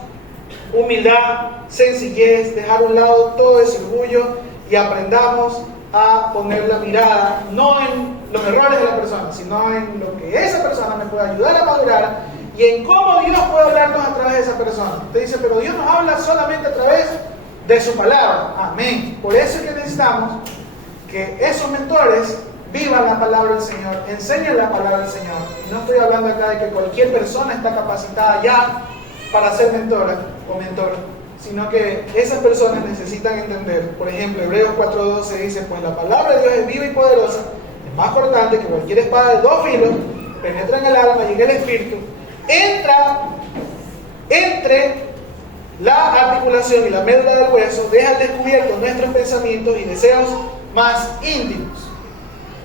humildad, sencillez, dejar a un lado todo ese orgullo y aprendamos a poner la mirada no en los errores de la persona, sino en lo que esa persona me puede ayudar a madurar y en cómo Dios puede hablarnos a través de esa persona. Usted dice, pero Dios nos habla solamente a través de su palabra. Amén. Por eso es que necesitamos que esos mentores vivan la palabra del Señor, enseñen la palabra del Señor. Y no estoy hablando acá de que cualquier persona está capacitada ya para ser mentora o mentor, sino que esas personas necesitan entender. Por ejemplo, Hebreos 4:12 dice, pues la palabra de Dios es viva y poderosa, es más cortante que cualquier espada de dos filos, penetra en el alma y en el espíritu, entra entre la articulación y la médula del hueso, deja al descubierto nuestros pensamientos y deseos más íntimos.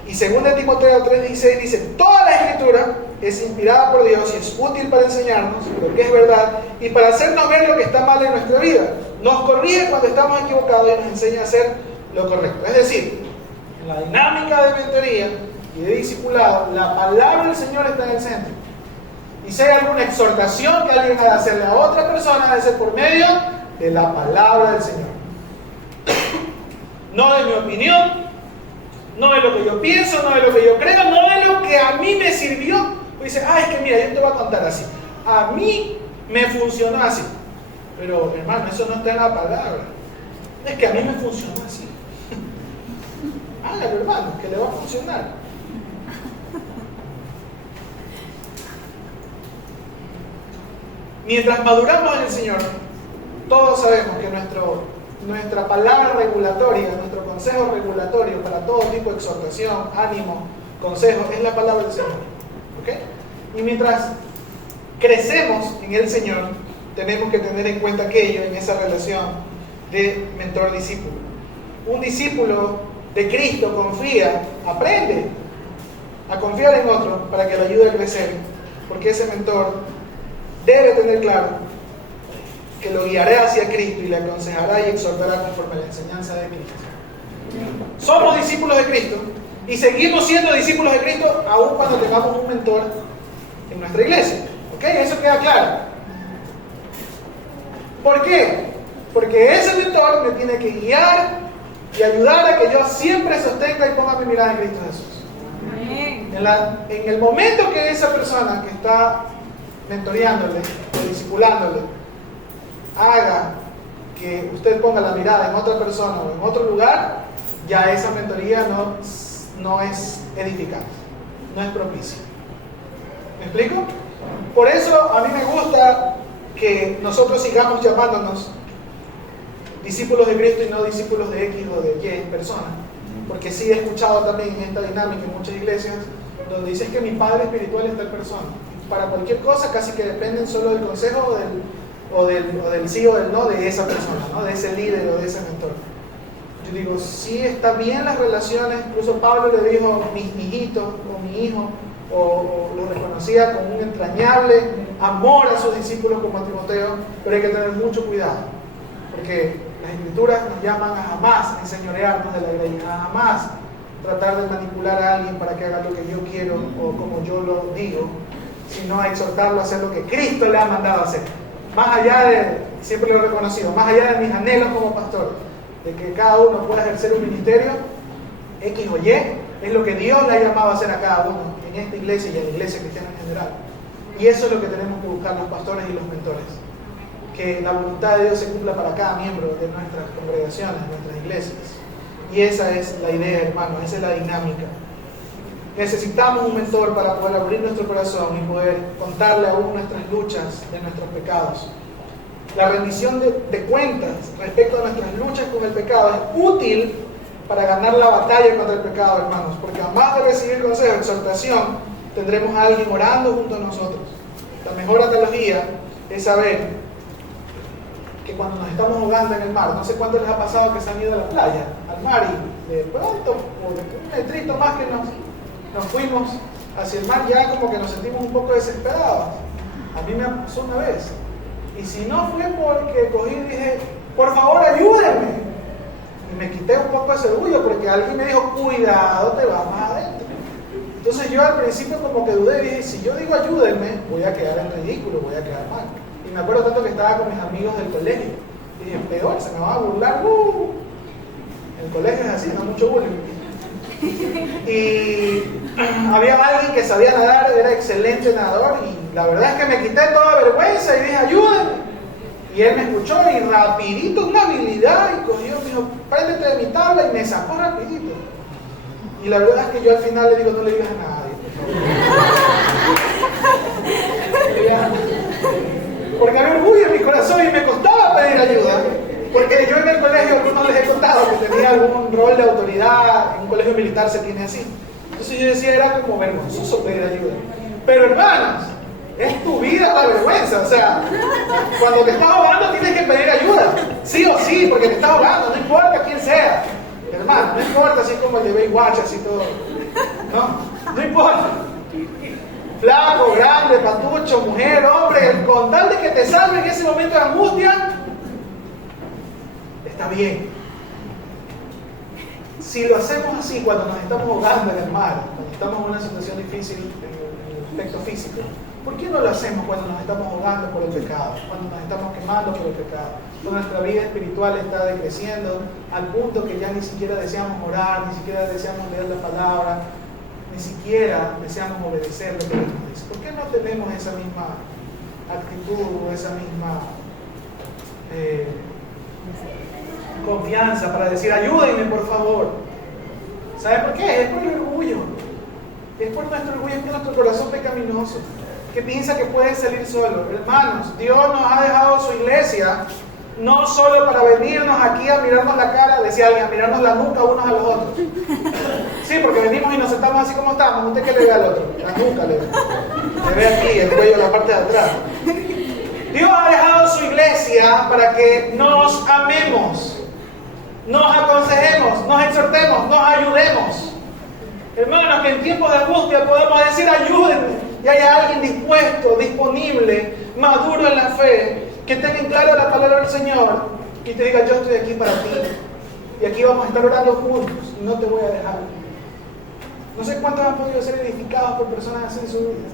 Y 2 Timoteo 3:16 dice, toda la escritura es inspirada por Dios y es útil para enseñarnos lo que es verdad y para hacernos ver lo que está mal en nuestra vida. Nos corrige cuando estamos equivocados y nos enseña a hacer lo correcto. Es decir, en la dinámica de mentoría y de discipulado, la palabra del Señor está en el centro. Y si hay alguna exhortación que alguien ha de hacerle a otra persona, debe ser por medio de la palabra del Señor. No de mi opinión, no de lo que yo pienso, no de lo que yo creo, no de lo que a mí me sirvió. Pues dice, es que mira, yo te voy a contar así. A mí me funcionó así. Pero hermano, eso no está en la palabra. Es que a mí me funcionó así. Hágalo, hermano, que le va a funcionar. Mientras maduramos en el Señor, todos sabemos que nuestra palabra regulatoria, nuestro consejo regulatorio para todo tipo de exhortación, ánimo, consejo, es la palabra del Señor. ¿Ok? Y mientras crecemos en el Señor, tenemos que tener en cuenta aquello en esa relación de mentor-discípulo. Un discípulo de Cristo confía, aprende a confiar en otro para que lo ayude a crecer, porque ese mentor debe tener claro que lo guiará hacia Cristo y le aconsejará y exhortará conforme a la enseñanza de Cristo. Somos discípulos de Cristo y seguimos siendo discípulos de Cristo aun cuando tengamos un mentor en nuestra iglesia. ¿Ok? Eso queda claro. ¿Por qué? Porque ese mentor me tiene que guiar y ayudar a que yo siempre sostenga y ponga mi mirada en Cristo Jesús. En el momento que esa persona que está mentoreándole o discipulándole haga que usted ponga la mirada en otra persona o en otro lugar, ya esa mentoría no es edificante, no es propicia. ¿Me explico? Por eso a mí me gusta que nosotros sigamos llamándonos discípulos de Cristo y no discípulos de X o de Y personas, porque sí he escuchado también en esta dinámica en muchas iglesias donde dicen que mi padre espiritual es tal persona. Para cualquier cosa casi que dependen solo del consejo o del sí o del no de esa persona, ¿no? De ese líder o de ese mentor. Yo digo, sí está bien las relaciones, incluso Pablo le dijo mis hijitos o mi hijo, o lo reconocía con un entrañable amor a sus discípulos como a Timoteo, pero hay que tener mucho cuidado, porque las Escrituras nos llaman a jamás enseñorearnos de la iglesia, a jamás tratar de manipular a alguien para que haga lo que yo quiero o como yo lo digo, sino a exhortarlo a hacer lo que Cristo le ha mandado a hacer. Más allá de, siempre lo he reconocido, más allá de mis anhelos como pastor, de que cada uno pueda ejercer un ministerio, X o Y, es lo que Dios le ha llamado a hacer a cada uno, en esta iglesia y en la iglesia cristiana en general. Y eso es lo que tenemos que buscar los pastores y los mentores. Que la voluntad de Dios se cumpla para cada miembro de nuestras congregaciones, nuestras iglesias. Y esa es la idea, hermano, esa es la dinámica. Necesitamos un mentor para poder abrir nuestro corazón y poder contarle aún nuestras luchas de nuestros pecados. La rendición de cuentas respecto a nuestras luchas con el pecado es útil para ganar la batalla contra el pecado, hermanos, porque además de recibir consejo, exhortación, tendremos a alguien orando junto a nosotros. La mejor analogía es saber que cuando nos estamos ahogando en el mar, no sé cuánto les ha pasado que se han ido a la playa, al mar, y de pronto, o de un metrito más que nos fuimos hacia el mar, ya como que nos sentimos un poco desesperados. A mí me pasó una vez. Y si no fue porque cogí y dije, por favor ayúdenme. Y me quité un poco ese orgullo porque alguien me dijo, cuidado, te vas más adentro. Entonces yo al principio como que dudé y dije, si yo digo ayúdenme, voy a quedar en ridículo, voy a quedar mal. Y me acuerdo tanto que estaba con mis amigos del colegio. Y dije, peor, se me va a burlar. El colegio es así, no mucho bullying. Y había alguien que sabía nadar, era excelente nadador, y la verdad es que me quité toda vergüenza y dije, ayúdenme. Y él me escuchó y rapidito, una habilidad, y cogió, me dijo, préndete de mi tabla, y me sacó rapidito. Y la verdad es que yo al final le digo, no le digas a nadie. Porque había orgullo en mi corazón y me costaba pedir ayuda. Porque yo en el colegio, algunos les he contado que tenía algún rol de autoridad, en un colegio militar se tiene así. Entonces yo decía, era como vergonzoso pedir ayuda. Pero hermanos, es tu vida la vergüenza. O sea, cuando te estás ahogando tienes que pedir ayuda. Sí o sí, porque te estás ahogando, no importa quién sea. Hermano, no importa así como el de Baywatch, así todo. No importa. Flaco, grande, patucho, mujer, hombre, con tal de que te salve en ese momento de angustia, está bien. Si lo hacemos así cuando nos estamos ahogando en el mar, cuando estamos en una situación difícil en el aspecto físico, ¿por qué no lo hacemos cuando nos estamos ahogando por el pecado? Cuando nos estamos quemando por el pecado, cuando nuestra vida espiritual está decreciendo al punto que ya ni siquiera deseamos orar, ni siquiera deseamos leer la palabra, ni siquiera deseamos obedecer lo que Dios nos dice. ¿Por qué no tenemos esa misma actitud o esa misma confianza para decir, ayúdenme por favor? ¿Sabe por qué? Es por el orgullo. Es por nuestro orgullo, es por nuestro corazón pecaminoso. que piensa que puede salir solo. Hermanos, Dios nos ha dejado su iglesia no solo para venirnos aquí a mirarnos la cara, decía alguien, a mirarnos la nuca unos a los otros. Sí, porque venimos y nos sentamos así como estamos. ¿Usted qué le ve al otro? La nuca le ve. Le ve aquí, el cuello, la parte de atrás. Dios ha dejado su iglesia para que nos amemos, nos aconsejemos, nos exhortemos, nos ayudemos. Hermanos, que en tiempos de angustia podemos decir ayúdenme. Y haya alguien dispuesto, disponible, maduro en la fe, que tenga en claro la palabra del Señor y te diga, yo estoy aquí para ti. Y aquí vamos a estar orando juntos y no te voy a dejar. No sé cuántos han podido ser edificados por personas así en su vida,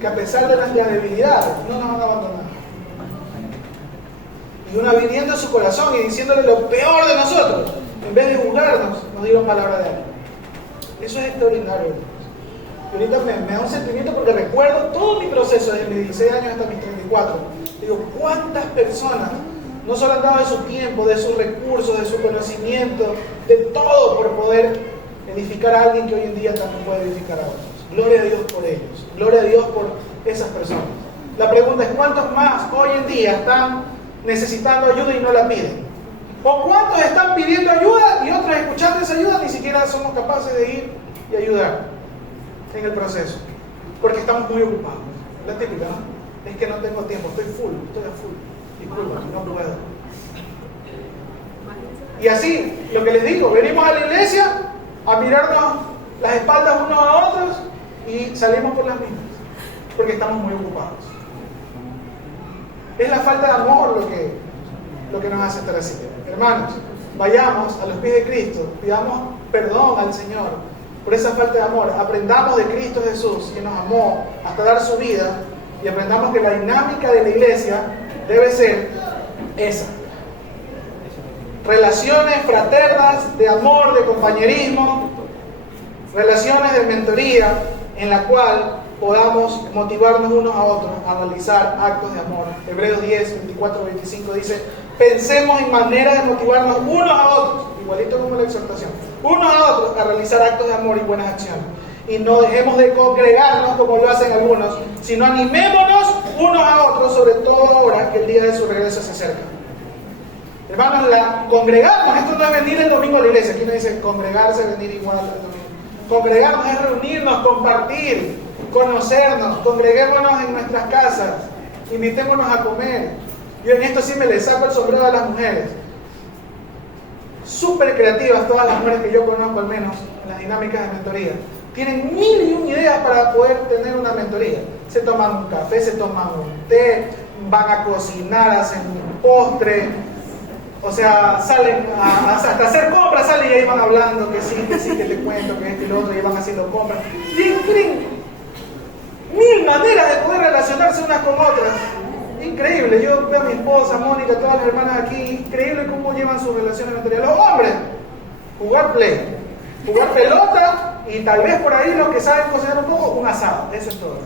que a pesar de las debilidades no nos van a abandonar. Y una viniendo a su corazón y diciéndole lo peor de nosotros, en vez de juzgarnos, nos dieron palabra de amor. Eso es extraordinario. Y ahorita me da un sentimiento porque recuerdo todo mi proceso desde mis 16 años hasta mis 34. Digo, ¿cuántas personas no solo han dado de su tiempo, de sus recursos, de su conocimiento, de todo por poder edificar a alguien que hoy en día también puede edificar a otros? Gloria a Dios por ellos. Gloria a Dios por esas personas. La pregunta es, ¿cuántos más hoy en día están necesitando ayuda y no la piden? ¿O cuántos están pidiendo ayuda y otros escuchando esa ayuda ni siquiera somos capaces de ir y ayudar en el proceso? Porque estamos muy ocupados. La típica, ¿no? Es que no tengo tiempo, estoy a full. Disculpa, no puedo. Y así, lo que les digo, venimos a la iglesia a mirarnos las espaldas unos a otros y salimos por las mismas, porque estamos muy ocupados. Es la falta de amor lo que nos hace estar así. Hermanos, vayamos a los pies de Cristo, pidamos perdón al Señor por esa falta de amor, aprendamos de Cristo Jesús, que nos amó hasta dar su vida, y aprendamos que la dinámica de la iglesia debe ser esa. Relaciones fraternas, de amor, de compañerismo, relaciones de mentoría, en la cual podamos motivarnos unos a otros a realizar actos de amor. Hebreos 10, 24, 25 dice, pensemos en maneras de motivarnos unos a otros, igualito como la exhortación, unos a otros a realizar actos de amor y buenas acciones. Y no dejemos de congregarnos como lo hacen algunos, sino animémonos unos a otros, sobre todo ahora que el día de su regreso se acerca. Hermanos, congregarnos, esto no es venir el domingo a la iglesia. Aquí no dice congregarse, venir igual el domingo. Congregarnos es reunirnos, compartir, conocernos, congreguémonos en nuestras casas, invitémonos a comer. Yo en esto sí me le saco el sombrero a las mujeres. Súper creativas todas las mujeres que yo conozco, al menos en las dinámicas de mentoría. Tienen 1001 ideas para poder tener una mentoría. Se toman un café, se toman un té, van a cocinar, hacen un postre. O sea, salen hasta hacer compras, salen y ahí van hablando que sí, que te cuento, que esto y lo otro, y van haciendo compras. Tienen 1000 maneras de poder relacionarse unas con otras. Increíble. Yo veo a mi esposa, Mónica, todas las hermanas aquí. Increíble cómo llevan sus relaciones mentales. Los hombres, jugar pelota. Y tal vez por ahí los que saben cocinar un poco, un asado. Eso es todo.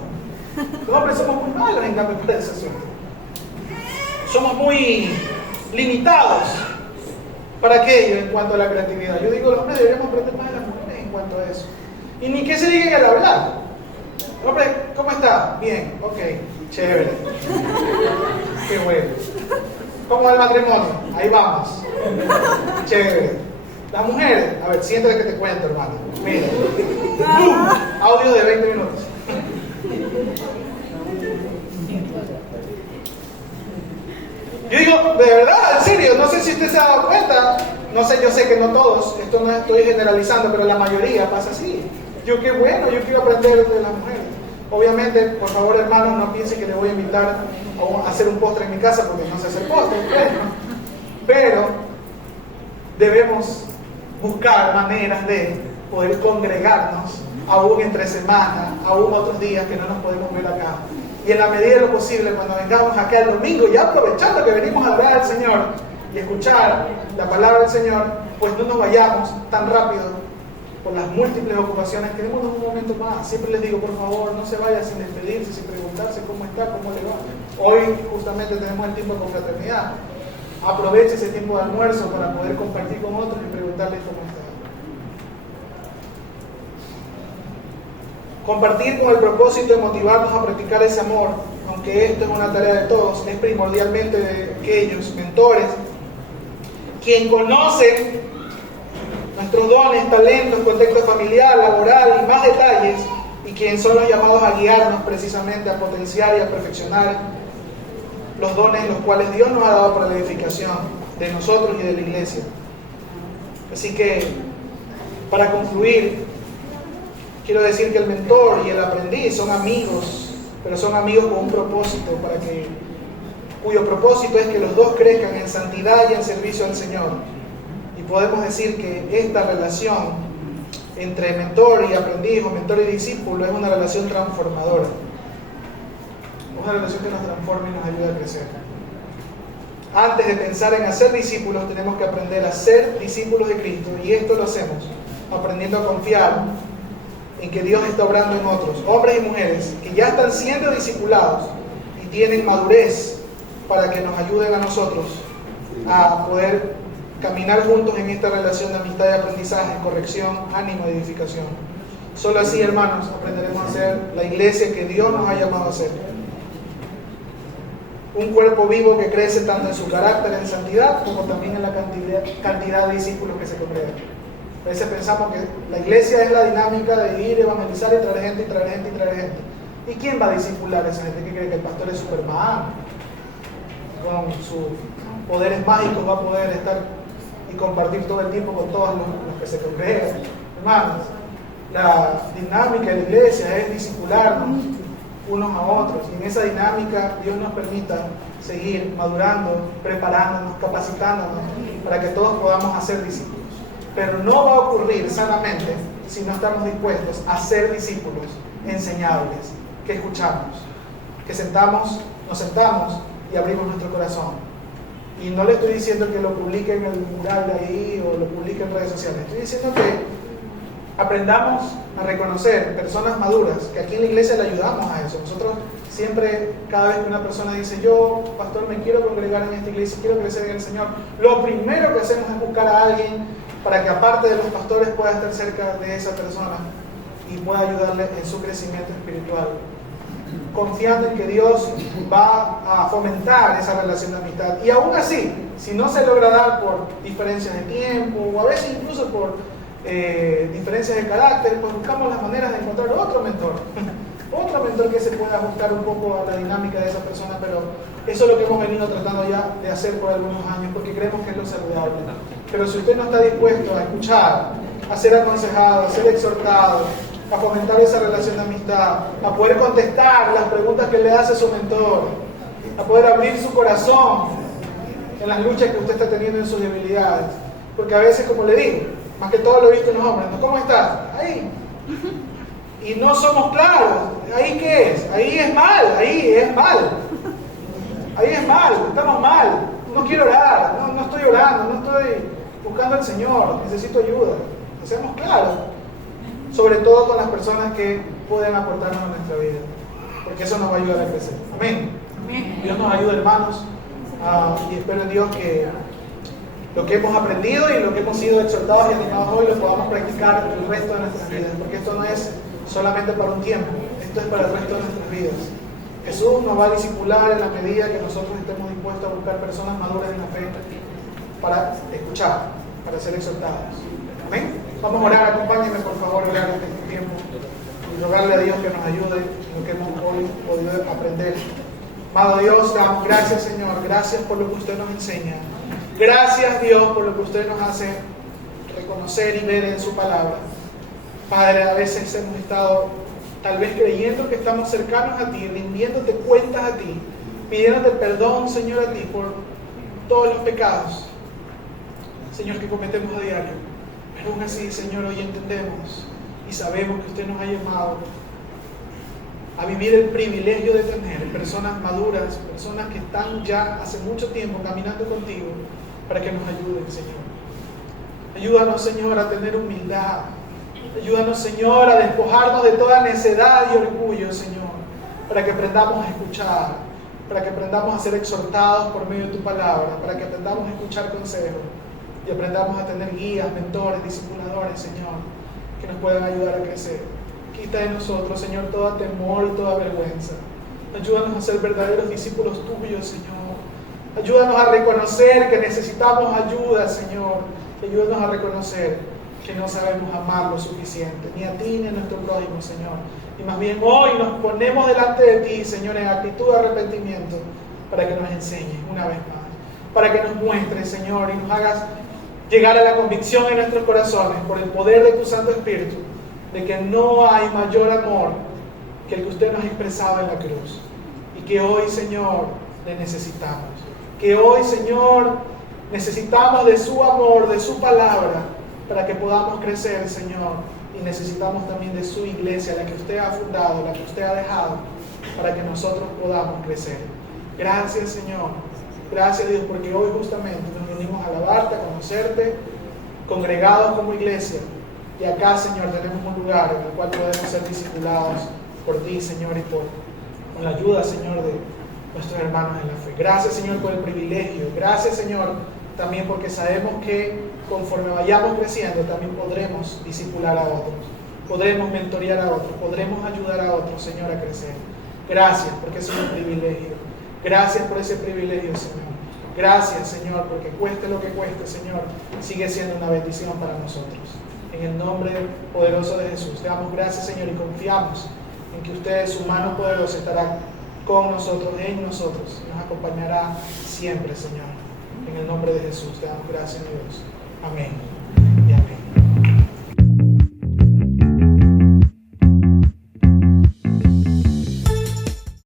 Los hombres somos muy malos en cambio para ese asunto. Somos muy limitados para aquello en cuanto a la creatividad. Yo digo, los hombres deberíamos aprender más de las mujeres en cuanto a eso. Y ni qué se diga en el hablar. Hombre, ¿cómo está? Bien, ok, chévere. Qué bueno. ¿Cómo va el matrimonio? Ahí vamos. Chévere. Las mujeres, a ver, siéntate que te cuento, hermano. Mira. Audio de 20 minutos. Yo digo, de verdad, en serio, no sé si usted se ha dado cuenta, no sé, yo sé que no todos, esto no estoy generalizando, pero la mayoría pasa así. Yo qué bueno, yo quiero aprender de las mujeres. Obviamente, por favor, hermanos, no piensen que le voy a invitar a hacer un postre en mi casa porque no sé hacer postre, pero debemos buscar maneras de poder congregarnos, aún entre semanas, aún otros días que no nos podemos ver acá. Y en la medida de lo posible, cuando vengamos acá el domingo, ya aprovechando que venimos a ver al Señor y escuchar la palabra del Señor, pues no nos vayamos tan rápido por las múltiples ocupaciones. Quedémonos un momento más. Siempre les digo, por favor, no se vaya sin despedirse, sin preguntarse cómo está, cómo le va. Hoy justamente tenemos el tiempo de confraternidad. Aproveche ese tiempo de almuerzo para poder compartir con otros y preguntarles cómo está. Compartir con el propósito de motivarnos a practicar ese amor, aunque esto es una tarea de todos, es primordialmente de aquellos mentores, quien conocen nuestros dones, talentos, contexto familiar, laboral y más detalles, y quien son los llamados a guiarnos precisamente a potenciar y a perfeccionar los dones los cuales Dios nos ha dado para la edificación de nosotros y de la iglesia. Así que, para concluir, quiero decir que el mentor y el aprendiz son amigos, pero son amigos con un propósito, cuyo propósito es que los dos crezcan en santidad y en servicio al Señor. Y podemos decir que esta relación entre mentor y aprendiz o mentor y discípulo es una relación transformadora. Una relación que nos transforma y nos ayuda a crecer. Antes de pensar en hacer discípulos, tenemos que aprender a ser discípulos de Cristo, y esto lo hacemos aprendiendo a confiar en que Dios está obrando en otros, hombres y mujeres, que ya están siendo discipulados y tienen madurez para que nos ayuden a nosotros a poder caminar juntos en esta relación de amistad y aprendizaje, corrección, ánimo y edificación. Solo así, hermanos, aprenderemos a ser la iglesia que Dios nos ha llamado a ser. Un cuerpo vivo que crece tanto en su carácter, en santidad, como también en la cantidad de discípulos que se congregan. A veces pensamos que la iglesia es la dinámica de ir, evangelizar y traer gente, y traer gente, y traer gente. ¿Y quién va a discipular a esa gente? ¿Que cree que el pastor es Superman? Con sus poderes mágicos va a poder estar y compartir todo el tiempo con todos los que se congregan. Hermanos, la dinámica de la iglesia es discipularnos unos a otros, y en esa dinámica Dios nos permita seguir madurando, preparándonos, capacitándonos para que todos podamos hacer discípulos. Pero no va a ocurrir sanamente si no estamos dispuestos a ser discípulos enseñables, que escuchamos, que nos sentamos y abrimos nuestro corazón. Y no le estoy diciendo que lo publique en el mural de ahí o lo publique en redes sociales. Estoy diciendo que aprendamos a reconocer personas maduras, que aquí en la iglesia le ayudamos a eso. Nosotros siempre, cada vez que una persona dice, yo, pastor, me quiero congregar en esta iglesia, quiero crecer en el Señor, lo primero que hacemos es buscar a alguien para que, aparte de los pastores, pueda estar cerca de esa persona y pueda ayudarle en su crecimiento espiritual, confiando en que Dios va a fomentar esa relación de amistad. Y aún así, si no se logra dar por diferencias de tiempo, o a veces incluso por diferencias de carácter, pues buscamos las maneras de encontrar otro mentor que se pueda ajustar un poco a la dinámica de esa persona. Pero eso es lo que hemos venido tratando ya de hacer por algunos años, porque creemos que es lo saludable. Pero si usted no está dispuesto a escuchar, a ser aconsejado, a ser exhortado, a fomentar esa relación de amistad, a poder contestar las preguntas que le hace su mentor, a poder abrir su corazón en las luchas que usted está teniendo en sus debilidades, porque a veces, como le digo, más que todo lo he visto en los hombres, ¿no? ¿Cómo estás? Ahí. Y no somos claros. ¿Ahí qué es? Ahí es mal, ahí es mal. Ahí es mal, estamos mal. No quiero orar, no estoy orando, no estoy buscando al Señor, necesito ayuda. Seamos claros, sobre todo con las personas que pueden aportarnos a nuestra vida, porque eso nos va a ayudar a crecer. Amén. Amén. Dios nos ayude, hermanos, y espero en Dios que lo que hemos aprendido y lo que hemos sido exhortados y animados hoy lo podamos practicar el resto de nuestras vidas, porque esto no es solamente para un tiempo, esto es para el resto de nuestras vidas. Jesús nos va a discipular en la medida que nosotros estemos dispuestos a buscar personas maduras en la fe para escuchar, para ser exhortados. Amén. Vamos a orar, acompáñenme por favor a orar este tiempo y rogarle a Dios que nos ayude en lo que hemos hoy podido aprender. Amado Dios, damos gracias, Señor, gracias por lo que usted nos enseña. Gracias, Dios, por lo que usted nos hace reconocer y ver en su palabra. Padre, a veces hemos estado tal vez creyendo que estamos cercanos a ti, rindiéndote cuentas a ti, pidiéndote perdón, Señor, a ti por todos los pecados, Señor, que cometemos a diario. Pero aún así, Señor, hoy entendemos y sabemos que usted nos ha llamado a vivir el privilegio de tener personas maduras, personas que están ya hace mucho tiempo caminando contigo, para que nos ayuden, Señor. Ayúdanos, Señor, a tener humildad. Ayúdanos, Señor, a despojarnos de toda necedad y orgullo, Señor, para que aprendamos a escuchar, para que aprendamos a ser exhortados por medio de tu palabra, para que aprendamos a escuchar consejos y aprendamos a tener guías, mentores, discipuladores, Señor, que nos puedan ayudar a crecer. Quita de nosotros, Señor, todo temor, toda vergüenza. Ayúdanos a ser verdaderos discípulos tuyos, Señor. Ayúdanos a reconocer que necesitamos ayuda, Señor. Ayúdanos a reconocer que no sabemos amar lo suficiente, ni a ti ni a nuestro prójimo, Señor. Y más bien hoy nos ponemos delante de ti, Señor, en actitud de arrepentimiento, para que nos enseñes una vez más, para que nos muestres, Señor, y nos hagas llegar a la convicción en nuestros corazones, por el poder de tu Santo Espíritu, de que no hay mayor amor que el que usted nos ha expresado en la cruz. Y que hoy, Señor, le necesitamos. Que hoy, Señor, necesitamos de su amor, de su palabra, para que podamos crecer, Señor. Y necesitamos también de su iglesia, la que usted ha fundado, la que usted ha dejado, para que nosotros podamos crecer. Gracias, Señor. Gracias, Dios, porque hoy justamente nos reunimos a alabarte, a conocerte, congregados como iglesia. Y acá, Señor, tenemos un lugar en el cual podemos ser discipulados por ti, Señor, y con la ayuda, Señor, de nuestros hermanos en la fe. Gracias, Señor, por el privilegio. Gracias, Señor, también porque sabemos que conforme vayamos creciendo también podremos discipular a otros, podremos mentorear a otros, podremos ayudar a otros, Señor, a crecer. Gracias porque es un privilegio. Gracias por ese privilegio, Señor. Gracias, Señor, porque cueste lo que cueste, Señor, sigue siendo una bendición para nosotros. En el nombre poderoso de Jesús, te damos gracias, Señor, y confiamos en que usted, su mano poderosa, estará con nosotros, en nosotros, y nos acompañará siempre, Señor. En el nombre de Jesús, te damos gracias, Dios. Amén.